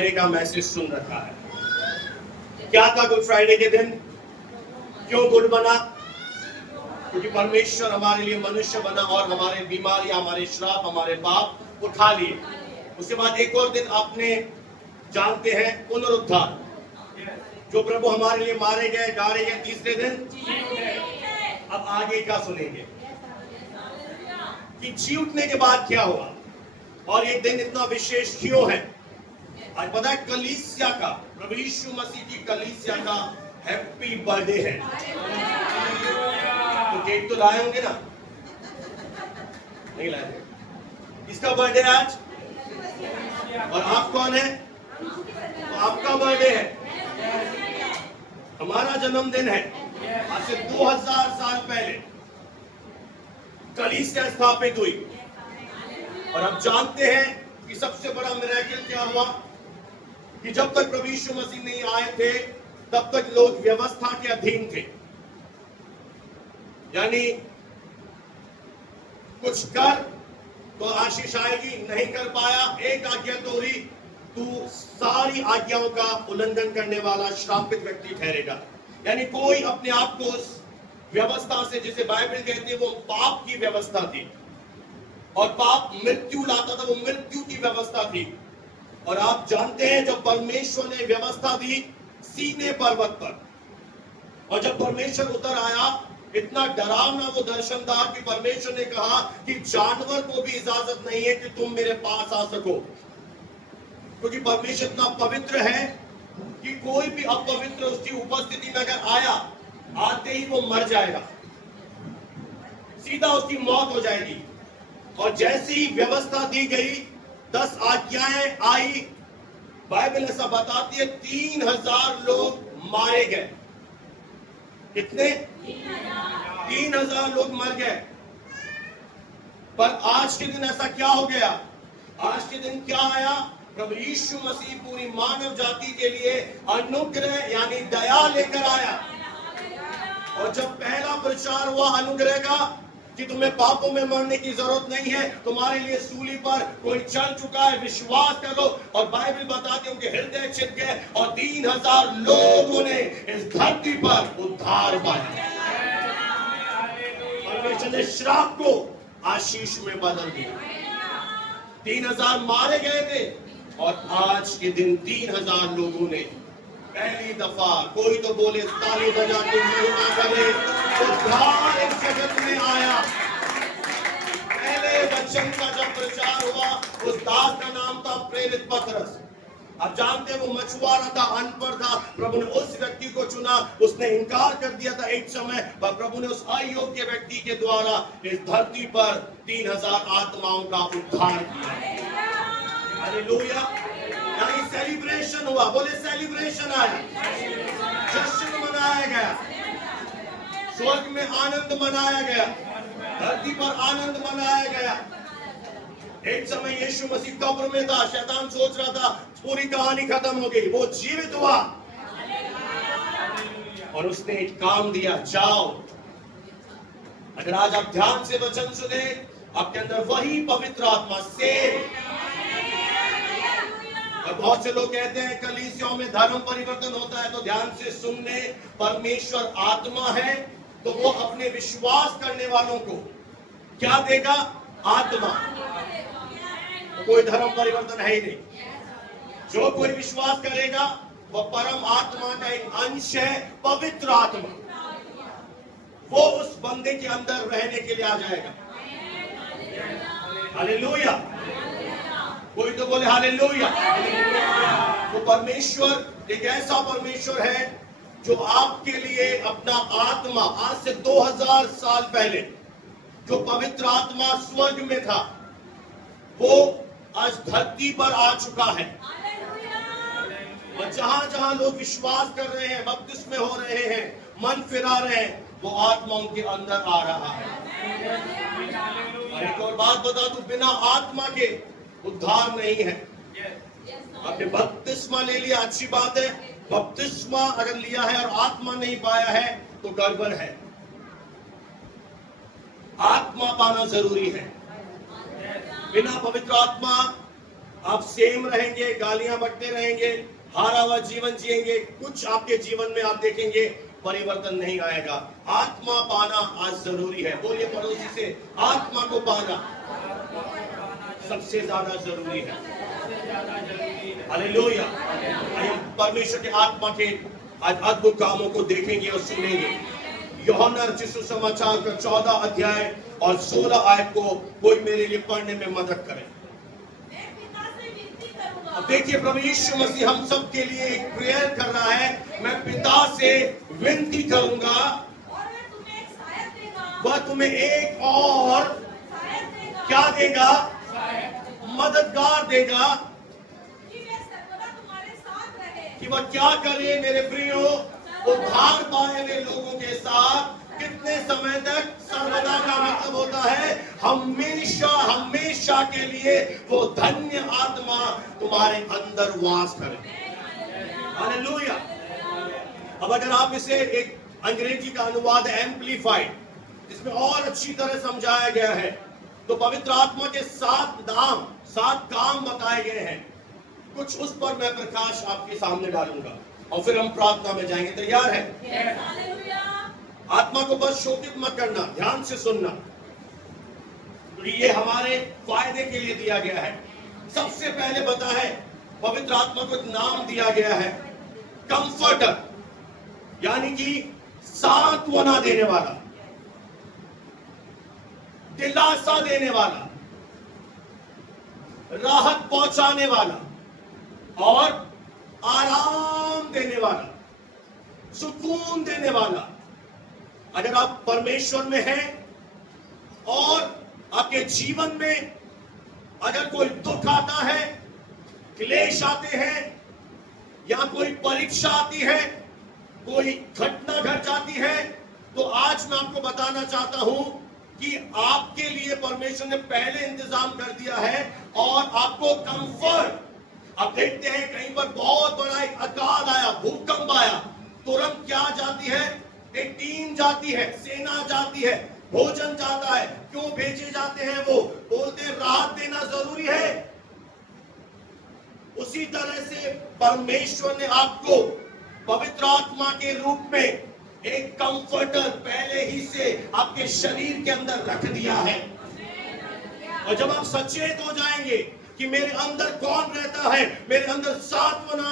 Friday का message सुन रखा है। क्या था गुड फ्राइडे के दिन? क्यों गुड बना? क्योंकि परमेश्वर हमारे लिए मनुष्य बना और हमारे बीमारी, हमारे श्राप, हमारे पाप उठा लिए। उसके बाद एक और दिन आपने जानते हैं पुनरुद्धार, जो प्रभु हमारे लिए मारे गए, गाड़े गए, तीसरे दिन। अब आगे का सुनेंगे कि जी उठने के बाद क्या हुआ और ये दिन इतना विशेष क्यों है। आज पता है कलीसिया का, प्रभु यीशु मसीह की कलीसिया का हैप्पी बर्थडे है। तो केक तो लाए होंगे ना? नहीं लाए? किसका बर्थडे आज? और आप कौन है? तो आपका बर्थडे है, हमारा जन्मदिन है। आज से 2000 साल पहले कलीसिया स्थापित हुई। और आप जानते हैं कि सबसे बड़ा मिरेकल क्या हुआ कि जब तक प्रभु यीशु मसीह नहीं आए थे तब तक लोग व्यवस्था के अधीन थे। यानी कुछ कर तो आशीष आएगी, नहीं कर पाया, एक आज्ञा तोड़ी, तू सारी आज्ञाओं का उल्लंघन करने वाला श्रापित व्यक्ति ठहरेगा। यानी कोई अपने आप को उस व्यवस्था से, जिसे बाइबल कहती है वो पाप की व्यवस्था थी और पाप मृत्यु लाता था, वो मृत्यु की व्यवस्था थी। और आप जानते हैं जब परमेश्वर ने व्यवस्था दी सीने पर्वत पर, और जब परमेश्वर उतर आया, इतना डरावना वो दर्शन था कि परमेश्वर ने कहा कि जानवर को भी इजाजत नहीं है कि तुम मेरे पास आ सको, क्योंकि परमेश्वर इतना पवित्र है कि कोई भी अपवित्र उसकी उपस्थिति में अगर आया, आते ही वो मर जाएगा, सीधा उसकी मौत हो जाएगी। और जैसी ही व्यवस्था दी गई, 10 आज्ञाएं आई, बाइबल ऐसा बताती है 3000 लोग मारे गए। कितने? 3000 लोग मर गए। पर आज के दिन ऐसा क्या हो गया? आज के दिन क्या आया? प्रभु यीशु मसीह पूरी मानव जाति के लिए अनुग्रह यानी दया लेकर आया। और जब पहला प्रचार हुआ अनुग्रह का कि तुम्हें पापों में मरने की जरूरत नहीं है, तुम्हारे लिए सूली पर कोई चल चुका है, विश्वास करो। और बाइबल बताती है उनके हृदय छिप गए और 3000 लोगों ने इस धरती पर उद्धार पाया। परमेश्वर ने श्राप को आशीष में बदल दिया। 3000 मारे गए थे और आज के दिन 3000 लोगों ने पहली दफा, कोई तो बोले ताली बजा के महिमा करे, उद्धार इस जगत में आया। पहले वचन का जब प्रचार हुआ, उस दास का नाम था प्रेरित पतरस। आप जानते हैं वो मछुआरा था, अनपढ़ था। प्रभु ने उस व्यक्ति को चुना, उसने इनकार कर दिया था एक समय, पर प्रभु ने उस अयोग्य व्यक्ति के द्वारा इस धरती पर 3000 आत्माओं का उद्धार किया। हालेलुया। यानी सेलिब्रेशन हुआ, बोले सेलिब्रेशन आया, जश्न मनाया गया, स्वर्ग में आनंद मनाया गया, धरती पर आनंद मनाया गया। एक समय यीशु मसीह कब्र में था, शैतान सोच रहा था पूरी कहानी खत्म हो गई, वो जीवित हुआ और उसने एक काम दिया, जाओ। अगर आज आप ध्यान से वचन सुने, आपके अंदर वही पवित्र आत्मा सेम। और बहुत से लोग कहते हैं कलीसियाओं में धर्म परिवर्तन होता है, तो ध्यान से सुनने, परमेश्वर आत्मा है, तो वो अपने विश्वास करने वालों को क्या देगा? आत्मा। तो कोई धर्म परिवर्तन है ही नहीं। जो कोई विश्वास करेगा वो परम आत्मा का एक अंश है, पवित्र आत्मा, वो उस बंदे के अंदर रहने के लिए आ जाएगा। हालेलुया। कोई तो बोले हालेलुया। तो परमेश्वर एक ऐसा परमेश्वर है जो आपके लिए अपना आत्मा, आज से 2000 साल पहले जो पवित्र आत्मा स्वर्ग में था, वो आज धरती पर आ चुका है। और जहां जहां लोग विश्वास कर रहे हैं, बपतिस्मे हो रहे हैं, मन फिरा रहे हैं, वो आत्मा उनके अंदर आ रहा है। और एक और बात बता दूं, बिना आत्मा के उद्धार नहीं है। आपने बपतिस्मा ले लिया, अच्छी बात है, बपतिस्मा अगर लिया है और आत्मा नहीं पाया है तो गड़बड़ है। आत्मा पाना जरूरी है। बिना पवित्र आत्मा आप सेम रहेंगे, गालियां बकते रहेंगे, हारा हुआ जीवन जिएंगे, कुछ आपके जीवन में आप देखेंगे परिवर्तन नहीं आएगा। आत्मा पाना आज जरूरी है। बोलिए पड़ोसी से, आत्मा को पाना सबसे ज्यादा जरूरी है। हालेलुया। हम परमेश्वर के आत्मा के आज अद्भुत कामों को देखेंगे और सुनेंगे। यूहन्ना रचित सुसमाचार का 14 अध्याय और 16 आयत को कोई मेरे लिए पढ़ने में मदद करे। अब देखिए, प्रभु यीशु मसीह हम सब के लिए एक प्रेयर कर रहा है। मैं पिता से विनती करूंगा वह तुम्हें एक और क्या देगा? मददगार देगा कि वह क्या करे मेरे प्रियो? उद्धार पाए हुए लोगों के साथ कितने समय तक? सर्वदा का मतलब होता है हमेशा हमेशा के लिए। वो धन्य आत्मा तुम्हारे अंदर वास करे। हालेलुया। अब अगर आप इसे एक अंग्रेजी का अनुवाद है एम्प्लीफाइड, इसमें और अच्छी तरह समझाया गया है, तो पवित्र आत्मा के 7 काम बताए गए हैं। कुछ उस पर मैं प्रकाश आपके सामने डालूंगा और फिर हम प्रार्थना में जाएंगे। तैयार है? आत्मा को बस शोकित मत करना, ध्यान से सुनना, क्योंकि ये हमारे फायदे के लिए दिया गया है। सबसे पहले पता है पवित्र आत्मा को एक नाम दिया गया है, कंफर्टर, यानी कि सांत्वना देने वाला, दिलासा देने वाला, राहत पहुंचाने वाला और आराम देने वाला, सुकून देने वाला। अगर आप परमेश्वर में हैं और आपके जीवन में अगर कोई दुख आता है, क्लेश आते हैं, या कोई परीक्षा आती है, कोई घटना घट जाती है, तो आज मैं आपको बताना चाहता हूं कि आपके लिए परमेश्वर ने पहले इंतजाम कर दिया है और आपको कंफर्ट। आप देखते हैं कहीं पर बहुत बड़ा एक अकाल आया, भूकंप आया, तुरंत क्या जाती है? एक टीम जाती है, सेना जाती है, भोजन जाता है। क्यों भेजे जाते हैं? वो बोलते हैं राहत देना जरूरी है। उसी तरह से परमेश्वर ने आपको पवित्र आत्मा के रूप में एक कंफर्टर पहले ही से आपके शरीर के अंदर रख दिया है। और जब आप सचेत हो जाएंगे कि मेरे अंदर कौन रहता है, मेरे अंदर सांत्वना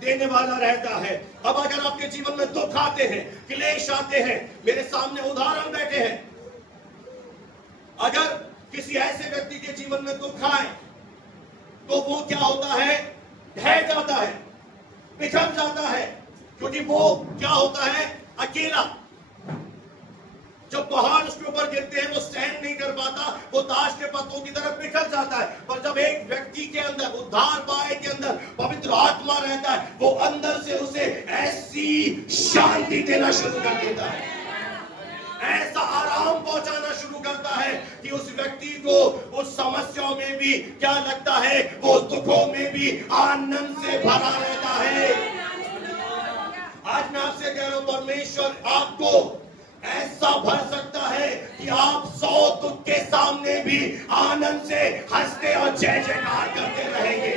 देने वाला रहता है। अब अगर आपके जीवन में दुख आते हैं, क्लेश आते हैं, मेरे सामने उदाहरण बैठे हैं। अगर किसी ऐसे व्यक्ति के जीवन में दुख आए तो वो क्या होता है? ढह जाता है, बिखर जाता है, क्योंकि वो क्या होता है? अकेला। जब पहाड़ उसके ऊपर गिरते हैं वो सहन नहीं कर पाता, वो ताश के पत्तों की तरफ बिखर जाता है। पर जब एक व्यक्ति के अंदर, उद्धार पाए के अंदर पवित्र आत्मा रहता है, वो अंदर से उसे ऐसी शांति देना शुरू कर देता है, ऐसा आराम पहुंचाना शुरू करता है कि उस व्यक्ति को उस समस्याओं में भी क्या लगता है? वो दुखों में भी आनंद से भरा रहता है। आज मैं आपसे कह रहा हूं, परमेश्वर आपको ऐसा भर सकता है कि आप 100 दुख के सामने भी आनंद से हंसते और जय जयकार करते रहेंगे।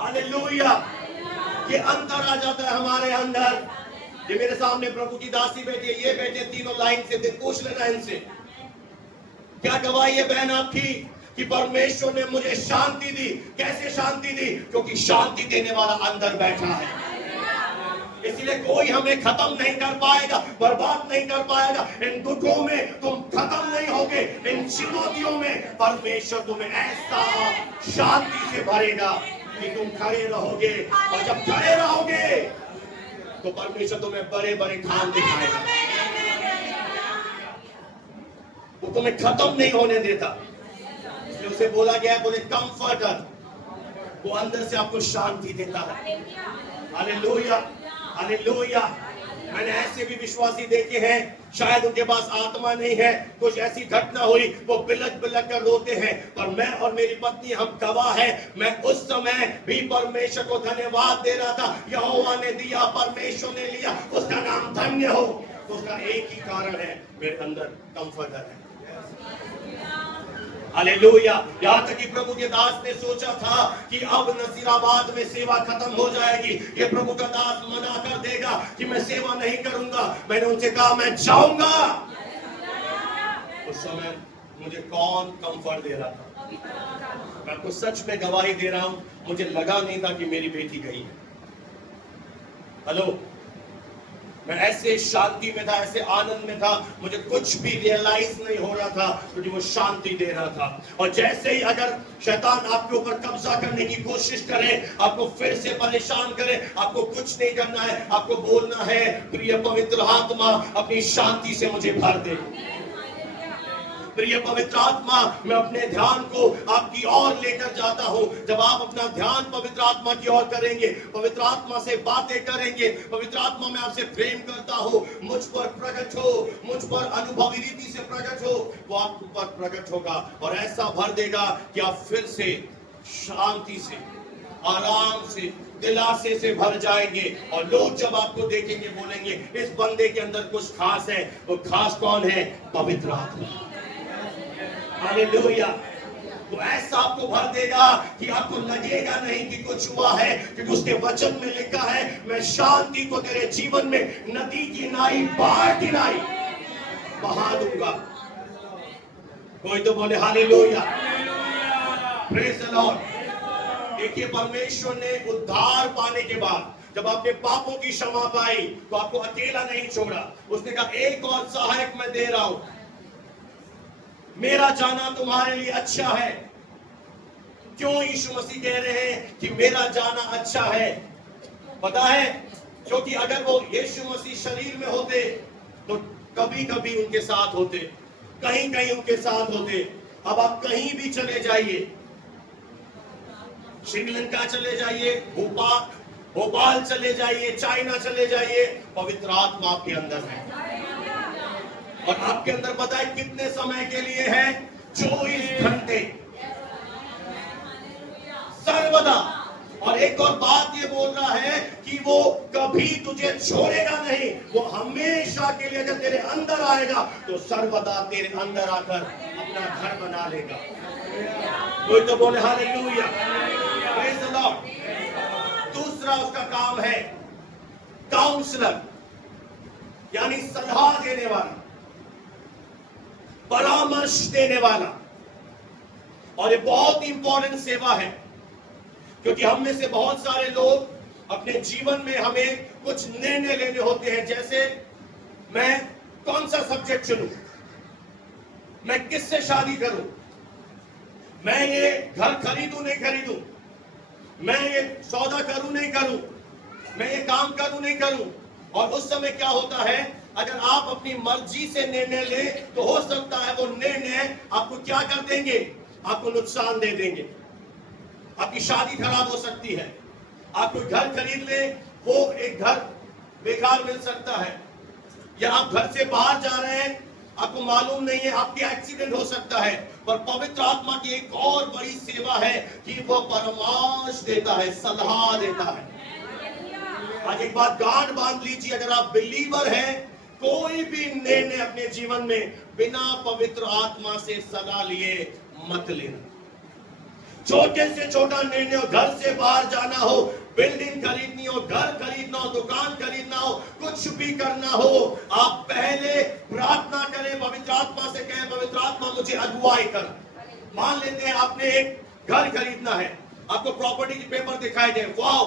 हालेलुया। ये अंतर आ जाता है हमारे अंदर। ये मेरे सामने प्रभु की दासी बैठी है, ये बैठे तीनों लाइन से, पूछ लेना इनसे क्या गवाही है बहन आपकी कि परमेश्वर ने मुझे शांति दी। कैसे शांति दी? क्योंकि शांति देने वाला अंदर बैठा है। इसलिए कोई हमें खत्म नहीं कर पाएगा, बर्बाद नहीं कर पाएगा। इन दुखों में तुम खत्म नहीं होगे, इन चुनौतियों में परमेश्वर तुम्हें ऐसा शांति से भरेगा कि तुम खड़े रहोगे। और जब खड़े रहोगे तो परमेश्वर तुम्हें बड़े बड़े काम दिखाएगा। वो तुम्हें खत्म नहीं होने देता। इसलिए उसे बोला गया है, बोले कंफर्टर, वो अंदर से आपको शांति देता है। Hallelujah, hallelujah. मैंने ऐसे भी विश्वासी देखे हैं, शायद उनके पास आत्मा नहीं है, कुछ ऐसी घटना हुई, वो बिलक बिलक कर रोते हैं, पर मैं और मेरी पत्नी हम गवाह हैं। मैं उस समय भी परमेश्वर को धन्यवाद दे रहा था। यहोवा ने दिया, परमेश्वर ने लिया, उसका नाम धन्य हो। तो उसका एक ही कारण है, मेरे अंदर कंफर्टर है। हालेलुया। यहाँ तक कि प्रभु के दास ने सोचा था कि अब नसीराबाद में सेवा खत्म हो जाएगी, ये प्रभु का दास मना कर देगा कि मैं सेवा नहीं करूंगा। मैंने उनसे कहा मैं जाऊंगा। उस समय मुझे कौन कंफर्ट दे रहा था? मैं आपको सच में गवाही दे रहा हूं, मुझे लगा नहीं था कि मेरी बेटी गई है। हेलो, मैं ऐसे शांति में था, ऐसे आनंद में था, मुझे कुछ भी रियलाइज नहीं हो रहा था, क्योंकि वो शांति दे रहा था। और जैसे ही अगर शैतान आपके ऊपर कब्जा करने की कोशिश करे, आपको फिर से परेशान करे, आपको कुछ नहीं करना है, आपको बोलना है प्रिय पवित्र आत्मा अपनी शांति से मुझे भर दे। प्रिय पवित्र आत्मा, मैं अपने ध्यान को आपकी ओर लेकर जाता हूं। जब आप अपना ध्यान पवित्र आत्मा की ओर करेंगे, पवित्र आत्मा से बातें करेंगे, पवित्र आत्मा मैं आपसे प्रेम करता हूं, मुझ पर प्रकट हो, मुझ पर अनुभवी रीति से प्रकट हो, वो आपके ऊपर प्रकट होगा और ऐसा भर देगा कि आप फिर से शांति से, आराम से, दिलासे से भर जाएंगे। और लोग जब आपको देखेंगे बोलेंगे इस बंदे के अंदर कुछ खास है। वो खास कौन है? पवित्र आत्मा। हालेलुया। तो ऐसा आपको भर देगा कि आपको लगेगा नहीं कि कुछ हुआ है, क्योंकि उसके वचन में लिखा है मैं शांति को तेरे जीवन में नदी की नाई, बाढ़ की नाई बहा दूंगा। कोई तो बोले हालेलुया, प्रेज द लॉर्ड। देखिए, परमेश्वर ने उद्धार पाने के बाद जब आपने पापों की क्षमा पाई तो आपको अकेला नहीं छोड़ा। उसने कहा एक और सहायक मैं दे रहा हूं, मेरा जाना तुम्हारे लिए अच्छा है। क्यों यीशु मसीह कह रहे हैं कि मेरा जाना अच्छा है? पता है, क्योंकि अगर वो यीशु मसीह शरीर में होते तो कभी कभी उनके साथ होते, कहीं कहीं उनके साथ होते। अब आप कहीं भी चले जाइए, श्रीलंका चले जाइए, भोपाल चले जाइए, चाइना चले जाइए, पवित्र आत्मा आपके अंदर है। और आपके अंदर पता है कितने समय के लिए है? 24 घंटे, सर्वदा। और एक और बात ये बोल रहा है कि वो कभी तुझे छोड़ेगा नहीं, वो हमेशा के लिए अगर तेरे अंदर आएगा तो सर्वदा तेरे अंदर आकर अपना घर बना लेगा। कोई तो बोले हालेलुया, प्रेज द लॉर्ड। दूसरा उसका काम है काउंसलर, यानी सलाह देने वाला, परामर्श देने वाला। और ये बहुत इंपॉर्टेंट सेवा है, क्योंकि हम में से बहुत सारे लोग अपने जीवन में हमें कुछ निर्णय लेने होते हैं, जैसे मैं कौन सा सब्जेक्ट चुनूं, मैं किससे शादी करूं, मैं ये घर खरीदूं नहीं खरीदूं, मैं ये सौदा करूं नहीं करूं, मैं ये काम करूं नहीं करूं। और उस समय क्या होता है, अगर आप अपनी मर्जी से निर्णय लें तो हो सकता है वो निर्णय आपको क्या कर देंगे? आपको नुकसान दे देंगे। आपकी शादी खराब हो सकती है, आप कोई घर खरीद ले, वो एक घर बेकार मिल सकता है, या आप घर से बाहर जा रहे हैं, आपको मालूम नहीं है, आपके एक्सीडेंट हो सकता है। पर पवित्र आत्मा की एक और बड़ी सेवा है कि वो परामर्श देता है, सलाह देता है। आज एक बात गांठ बांध लीजिए, अगर आप बिलीवर हैं, कोई भी निर्णय अपने जीवन में बिना पवित्र आत्मा से सलाह लिए मत लेना। छोटे से छोटा निर्णय हो, घर से बाहर जाना हो, बिल्डिंग खरीदनी हो, घर खरीदना हो, दुकान खरीदना हो, कुछ भी करना हो, आप पहले प्रार्थना करें, पवित्र आत्मा से कहें पवित्र आत्मा मुझे अगुवाई कर। मान लेते हैं आपने एक घर खरीदना है, आपको प्रॉपर्टी के पेपर दिखाए गए, वाह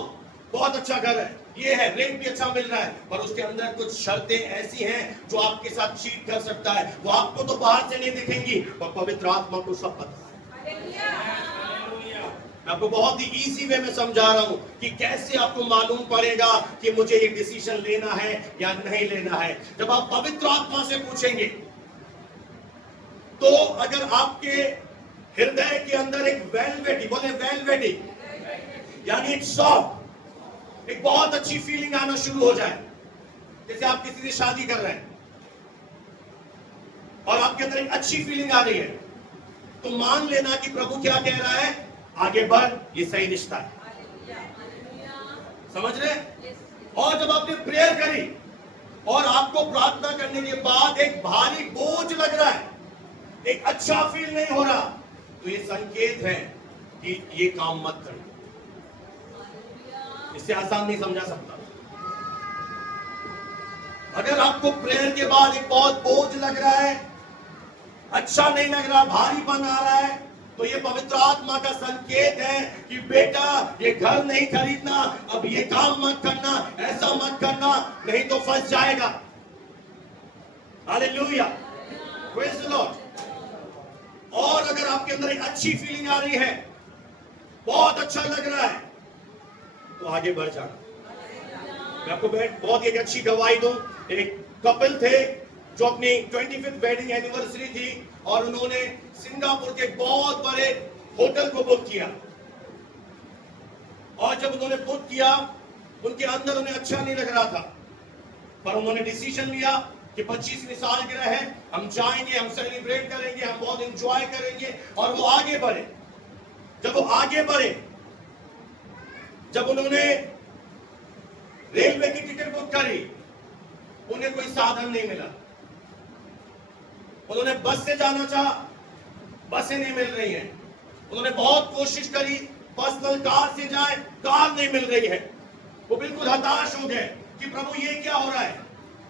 बहुत अच्छा घर है, ये है, रेट भी अच्छा मिल रहा है, पर उसके अंदर कुछ शर्तें ऐसी हैं जो आपके साथ चीट कर सकता है। वो आपको तो बाहर से नहीं दिखेंगी, पर पवित्र आत्मा को सब पता है। मैं आपको बहुत ही इजी वे में समझा रहा हूं कि कैसे आपको मालूम पड़ेगा कि मुझे ये डिसीजन लेना है या नहीं लेना है। जब आप पवित्र आत्मा से पूछेंगे तो अगर आपके हृदय के अंदर एक वेलवेटी, बोले वेलवेटी, यानी एक सॉफ्ट, एक बहुत अच्छी फीलिंग आना शुरू हो जाए, जैसे आप किसी से शादी कर रहे हैं और आपके अंदर एक अच्छी फीलिंग आ रही है, तो मान लेना कि प्रभु क्या कह रहा है, आगे बढ़, ये सही रिश्ता है। समझ रहे? और जब आपने प्रेयर करी और आपको प्रार्थना करने के बाद एक भारी बोझ लग रहा है, एक अच्छा फील नहीं हो रहा, तो ये संकेत है कि ये काम मत करना। इससे आसान नहीं समझा सकता। अगर आपको प्रेयर के बाद एक बहुत बोझ लग रहा है, अच्छा नहीं लग रहा, भारीपन आ रहा है, तो ये पवित्र आत्मा का संकेत है कि बेटा ये घर नहीं खरीदना, अब ये काम मत करना, ऐसा मत करना, नहीं तो फंस जाएगा। Hallelujah, praise the Lord. और अगर आपके अंदर एक अच्छी फीलिंग आ रही है, बहुत अच्छा लग रहा है, तो आगे बढ़ जाना। मैं आपको बहुत एक अच्छी गवाही दूं। एक कपल थे जो अपनी 25th वेडिंग एनिवर्सरी थी और उन्होंने सिंगापुर के बहुत बड़े होटल को बुक किया। और जब उन्होंने बुक किया, उनके अंदर उन्हें अच्छा नहीं लग रहा था, पर उन्होंने डिसीजन लिया कि 25वीं सालगिरह है, हम जाएंगे, हम सेलिब्रेट करेंगे, हम बहुत एंजॉय करेंगे। और वो आगे बढ़े। जब वो आगे बढ़े, जब उन्होंने रेलवे की टिकट बुक करी, उन्हें कोई साधन नहीं मिला। उन्होंने बस से जाना चाहा, बसें नहीं मिल रही हैं। उन्होंने बहुत कोशिश करी, पर्सनल कार से जाए, कार नहीं मिल रही है। वो बिल्कुल हताश हो गए कि प्रभु ये क्या हो रहा है,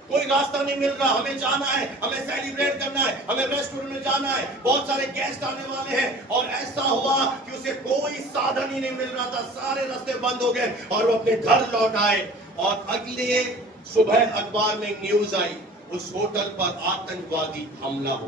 कोई रास्ता नहीं मिल रहा, हमें जाना है, हमें सेलिब्रेट करना है, हमें रेस्टोरेंट में जाना है, बहुत सारे गेस्ट आने वाले हैं। और ऐसा हुआ कि उसे कोई साधन ही नहीं मिल रहा था, सारे रास्ते बंद हो गए और वो अपने घर लौट आए। और अगले सुबह अखबार में न्यूज आई, उस होटल पर आतंकवादी हमला हो।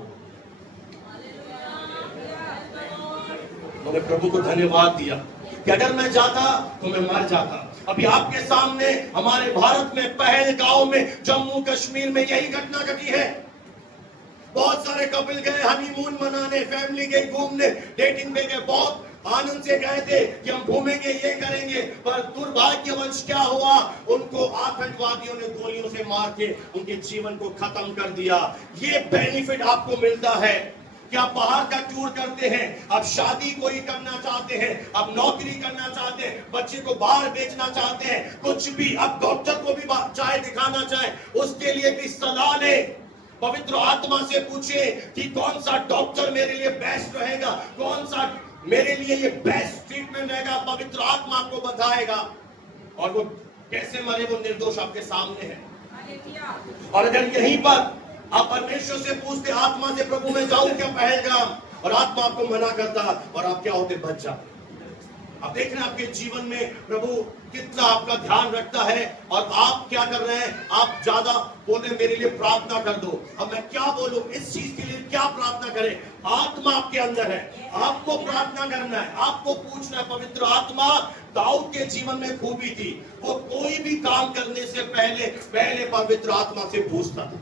मैंने प्रभु को धन्यवाद दिया कि अगर मैं जाता तो मैं मर जाता। अभी आपके सामने हमारे भारत में पहलगांव में, जम्मू कश्मीर में यही घटना घटी है। बहुत सारे कपल गए हनीमून मनाने, फैमिली गई घूमने, डेटिंग पे गए, बहुत आनंद से गए थे कि हम घूमेंगे, ये करेंगे। पर दुर्भाग्यवश क्या हुआ, उनको आतंकवादियों ने गोलियों से मार के उनके जीवन को खत्म कर दिया। ये बेनिफिट आपको मिलता है कि आप बाहर का टूर करते हैं, आप शादी कोई करना चाहते हैं, आप नौकरी करना चाहते हैं, बच्चे को बाहर बेचना चाहते हैं, कुछ भी, आप डॉक्टर को भी चाहे दिखाना चाहे, उसके लिए भी सलाह लें। पवित्र आत्मा से पूछे कि कौन सा डॉक्टर मेरे लिए बेस्ट रहेगा, कौन सा मेरे लिए ये बेस्ट ट्रीटमेंट रहेगा। पवित्र आत्मा आपको बताएगा। और वो कैसे मरे, वो निर्दोष आपके सामने है। और अगर यहीं पर आप परमेश्वर से पूछते, आत्मा से, प्रभु मैं जाऊं क्या पहलगाम, और आत्मा आपको मना करता, और आप क्या होते, बच जाते। आप देख रहे हैं आपके जीवन में प्रभु कितना आपका ध्यान रखता है। और आप क्या कर रहे हैं, आप ज्यादा बोले मेरे लिए प्रार्थना कर दो। अब मैं क्या बोलूं, इस चीज के लिए क्या प्रार्थना करें। आत्मा आपके अंदर है, आपको प्रार्थना करना है, आपको पूछना है। पवित्र आत्मा, दाऊद के जीवन में खूबी थी, वो कोई भी काम करने से पहले पवित्र आत्मा से पूछता था।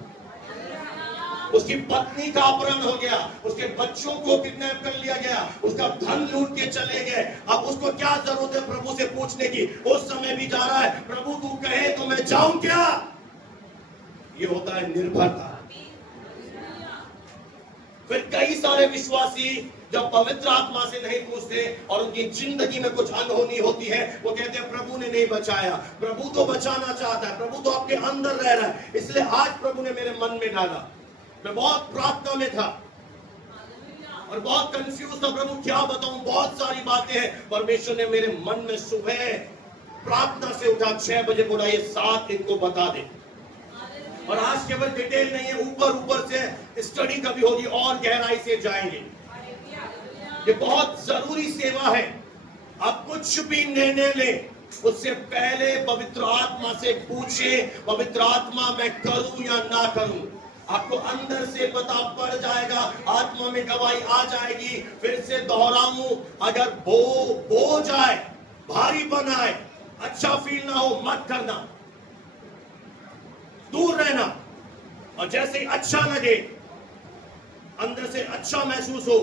उसकी पत्नी का अपहरण हो गया, उसके बच्चों को किडनैप कर लिया गया, उसका धन लूट के चले गए। अब उसको क्या जरूरत है प्रभु से पूछने की, उस समय भी जा रहा है, प्रभु तू कहे तो मैं जाऊं क्या। ये होता है निर्भरता। फिर कई सारे विश्वासी जब पवित्र आत्मा से नहीं पूछते और उनकी जिंदगी में कुछ अनहोनी होती है, वो कहते हैं प्रभु ने नहीं बचाया। प्रभु तो बचाना चाहता है, प्रभु तो आपके अंदर रह रहा है, इसलिए आज प्रभु ने मेरे मन में डाला। मैं बहुत प्रार्थना में था और बहुत कंफ्यूज था, प्रभु क्या बताऊं, बहुत सारी बातें हैं। परमेश्वर ने मेरे मन में सुबह प्रार्थना से उठा, 6 बजे बोला ये 7 इनको बता दे। और आज केवल डिटेल नहीं है, ऊपर से स्टडी कभी होगी और गहराई से जाएंगे। ये बहुत जरूरी सेवा है। आप कुछ भी निर्णय लें, उससे पहले पवित्र आत्मा से पूछे, पवित्र आत्मा मैं करूं या ना करूं। आपको अंदर से पता पड़ जाएगा, आत्मा में गवाही आ जाएगी। फिर से दोहराऊं, अगर बोझ आए, भारीपन आए, अच्छा फील ना हो, मत करना, दूर रहना। और जैसे ही अच्छा लगे, अंदर से अच्छा महसूस हो,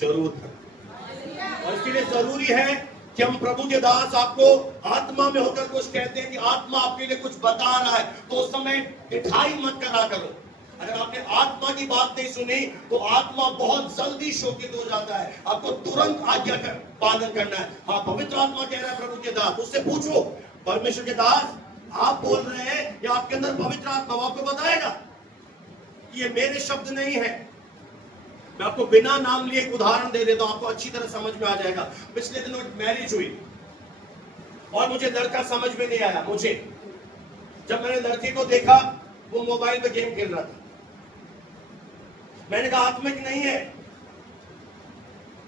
जरूर करना। और इसके लिए जरूरी है कि हम प्रभु के दास आपको आत्मा में होकर कुछ कहते हैं कि आत्मा आपके लिए कुछ बता रहा है, तो उस समय दिखाई मत करा करो। अगर आपने आत्मा की बात नहीं सुनी तो आत्मा बहुत जल्दी शोकित हो जाता है, आपको तुरंत आज्ञा का पालन करना है। हाँ, पवित्र आत्मा कह रहा है प्रभु के दास, उससे पूछो, परमेश्वर के दास आप बोल रहे हैं या आपके अंदर पवित्र आत्मा आपको बताएगा, ये मेरे शब्द नहीं है। मैं आपको बिना नाम लिए एक उदाहरण दे देता हूं, आपको अच्छी तरह समझ में आ जाएगा। पिछले दिनों मैरिज हुई और मुझे लड़का समझ में नहीं आया। मुझे जब मैंने लड़के को देखा, वो मोबाइल पे गेम खेल रहा था। मैंने कहा आत्मिक नहीं है,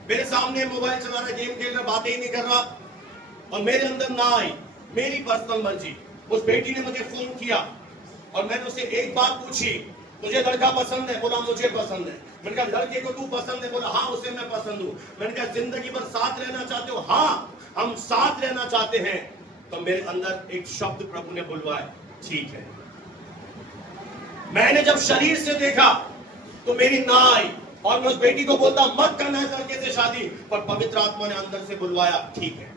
मेरे सामने मोबाइल चला रहा, गेम खेल रहा, बातें ही नहीं कर रहा, और मेरे अंदर ना आई मेरी पर्सनल मर्जी। उस बेटी ने मुझे फोन किया और मैंने उससे एक बात पूछी, तुझे लड़का पसंद है? बोला मुझे पसंद है। मैंने कहा लड़के को तू पसंद है? बोला हाँ उसे मैं पसंद हूं। मैंने कहा जिंदगी भर साथ रहना चाहते हो? हाँ हम साथ रहना चाहते हैं। तो मेरे अंदर एक शब्द प्रभु ने बुलवाया, ठीक है। मैंने जब शरीर से देखा तो मेरी ना आई और मैं उस बेटी को बोलता मत करना है लड़के से शादी, पर पवित्र आत्मा ने अंदर से बुलवाया, ठीक है।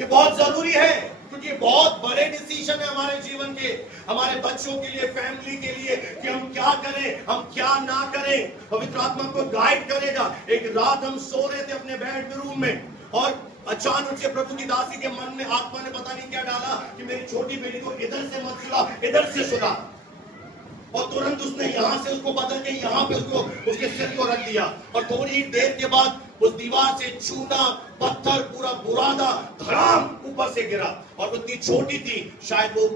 ये बहुत जरूरी है, क्योंकि ये बहुत बड़े डिसीजन है हमारे जीवन के, हमारे बच्चों के लिए, फैमिली के लिए, कि हम क्या करें, हम क्या ना करें। पवित्र आत्मा को गाइड करेगा। एक रात हम सो रहे थे अपने बेडरूम में और अचानक से प्रभु की दासी के मन में आत्मा ने पता नहीं क्या डाला कि मेरी छोटी बेटी को इधर से मत सुला, इधर से सुला। और तुरंत उसने यहां से उसको बदल के यहां पे उसको उसके सिर को रख दिया। और थोड़ी देर के बाद उस दीवार से चूना पत्थर पूरा बुरादा धड़ाम ऊपर से गिरा और वो इतनी छोटी थी, शायद वो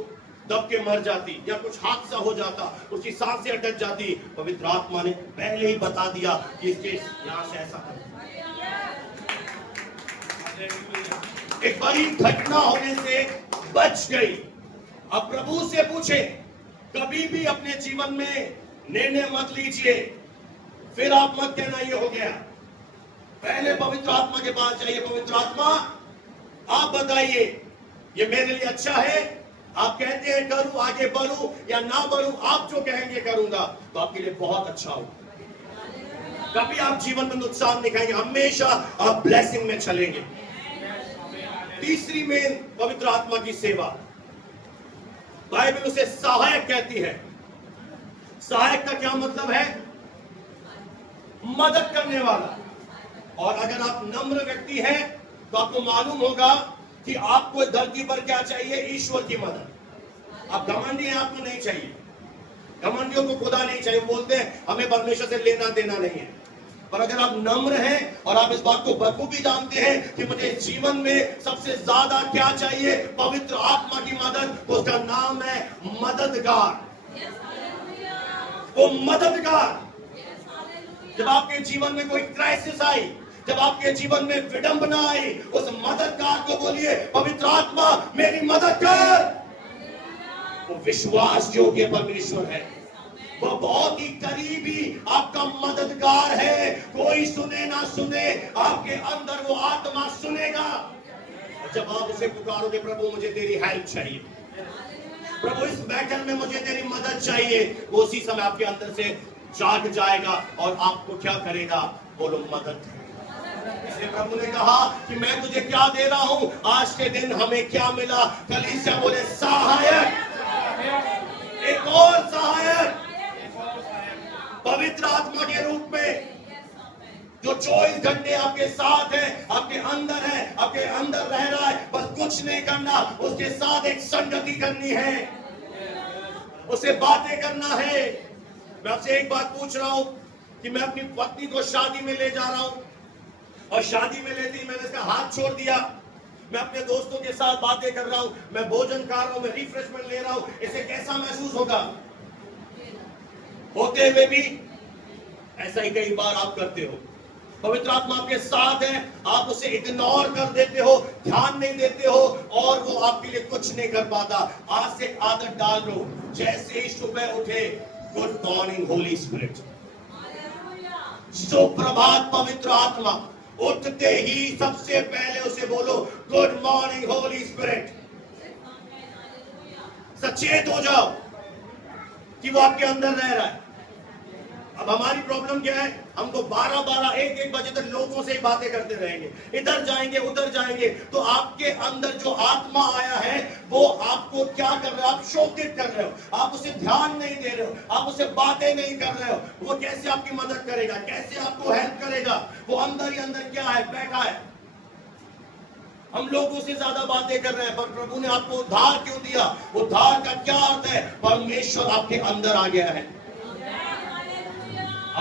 दब के मर जाती या कुछ हादसा हो जाता, उसकी सांसें अटक जाती। पवित्र आत्मा ने पहले ही बता दिया कि इसके यहां से ऐसा कर। एक बड़ी घटना होने से बच गई। अब प्रभु से पूछे, कभी भी अपने जीवन में निर्णय मत लीजिए फिर आप मत कहना ये हो गया। पहले पवित्र आत्मा के पास जाइए, पवित्र आत्मा आप बताइए ये मेरे लिए अच्छा है। आप कहते हैं करूं, आगे बढ़ूं या ना बढ़ूं, आप जो कहेंगे करूंगा तो आपके लिए बहुत अच्छा होगा। कभी आप जीवन में नुकसान नहीं खाएंगे, हमेशा आप ब्लेसिंग में चलेंगे। तीसरी मेन पवित्र आत्मा की सेवा, बाइबल उसे सहायक कहती है। सहायक का क्या मतलब है? मदद करने वाला। और अगर आप नम्र व्यक्ति हैं तो आपको मालूम होगा कि आपको धरती पर क्या चाहिए? ईश्वर की मदद। आप घमंडी हैं, आपको नहीं चाहिए। घमंडियों को खुदा नहीं चाहिए, बोलते हैं हमें परमेश्वर से लेना देना नहीं है। पर अगर आप नम्र हैं और आप इस बात को बखूबी जानते हैं कि मुझे जीवन में सबसे ज्यादा क्या चाहिए? पवित्र आत्मा की मदद, तो उसका नाम है मददगार। वो मददगार। जब आपके जीवन में कोई क्राइसिस आई, जब आपके जीवन में विडंबना आई, उस मददगार को बोलिए पवित्र आत्मा मेरी मदद कर। वो विश्वास योग्य परमेश्वर है, वो बहुत ही करीबी आपका मददगार है। कोई सुने ना सुने, आपके अंदर वो आत्मा सुनेगा। और जब आप उसे पुकारोगे, प्रभु मुझे तेरी हेल्प चाहिए, प्रभु इस मैटर में मुझे तेरी मदद चाहिए, वो उसी समय आपके अंदर से जाग जाएगा और आपको क्या करेगा? बोलो मदद। इसलिए प्रभु ने कहा कि मैं तुझे क्या दे रहा हूं। आज के दिन हमें क्या मिला? कलीसिया बोले सहायक, एक और सहायक पवित्र आत्मा के रूप में, जो 24 घंटे आपके साथ है, आपके अंदर है, आपके अंदर रह रहा है। बस कुछ नहीं करना, उसके साथ एक संगति करनी है, उसे बातें करना है। मैं आपसे एक बात पूछ रहा हूं कि मैं अपनी पत्नी को शादी में ले जा रहा हूं और शादी में लेते ही मैंने इसका हाथ छोड़ दिया। मैं अपने दोस्तों के साथ बातें कर रहा हूं, मैं भोजन खा रहा हूं, मैं रिफ्रेशमेंट ले रहा हूं, इसे कैसा महसूस होगा? होते हुए भी ऐसा ही कई बार आप करते हो। पवित्र आत्मा आपके साथ है, आप उसे इग्नोर कर देते हो, ध्यान नहीं देते हो और वो आपके लिए कुछ नहीं कर पाता। आज से आदत डाल लो, जैसे ही सुबह उठे, गुड मॉर्निंग होली स्पिरिट, सुप्रभात पवित्र आत्मा। उठते ही सबसे पहले उसे बोलो गुड मॉर्निंग होली स्पिरिट। सचेत हो जाओ कि वो आपके अंदर रह रहा है। अब हमारी प्रॉब्लम क्या है? हमको 12-12, 1-1 बजे तक लोगों से ही बातें करते रहेंगे, इधर जाएंगे उधर जाएंगे। तो आपके अंदर जो आत्मा आया है वो आपको क्या कर रहे हो? आप शोकित कर रहे हो, आप उसे ध्यान नहीं दे रहे हो, आप उसे बातें नहीं कर रहे हो। वो कैसे आपकी मदद करेगा? कैसे आपको हेल्प करेगा? वो अंदर ही अंदर क्या है? बैठा है। हम लोगों से ज्यादा बातें कर रहे हैं, पर प्रभु ने आपको उद्धार क्यों दिया? उद्धार का क्या अर्थ है? परमेश्वर आपके अंदर आ गया है।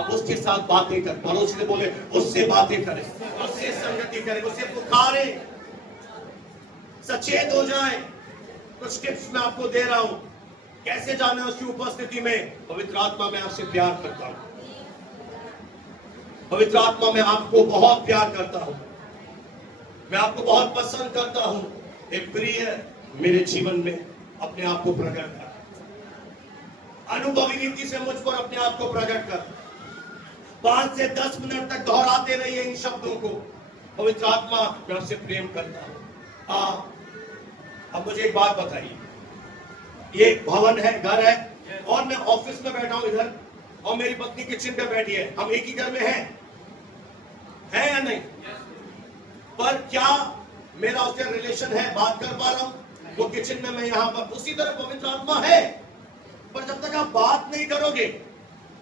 अब उसके साथ बातें कर, पड़ोसी से बोले उससे बातें करें, उससे संगति करें, उससे पुकारे, सचेत हो जाए। कुछ टिप्स मैं आपको दे रहा हूं, कैसे जाना उसकी उपस्थिति में। पवित्र आत्मा में आपसे प्यार करता हूं, पवित्र आत्मा में आपको बहुत प्यार करता हूं, मैं आपको बहुत पसंद करता हूं। एक प्रिय मेरे जीवन में अपने आप को प्रकट कर, अनुभवी रीति से मुझ पर अपने आप को प्रकट कर। 5 से 10 मिनट तक दोहराते रहिए इन शब्दों को। पवित्र आत्मा मैं आपसे प्रेम करता हूं। अब मुझे एक बात बताइए, ये भवन है, घर है, और मैं ऑफिस में बैठा हूं इधर, और मेरी पत्नी किचन पे बैठी है, हम एक ही घर में हैं, है या नहीं? पर क्या मेरा उससे रिलेशन है, बात कर पा रहा हूं? वो किचन में, मैं यहां पर। उसी तरह पवित्र आत्मा है, पर जब तक आप बात नहीं करोगे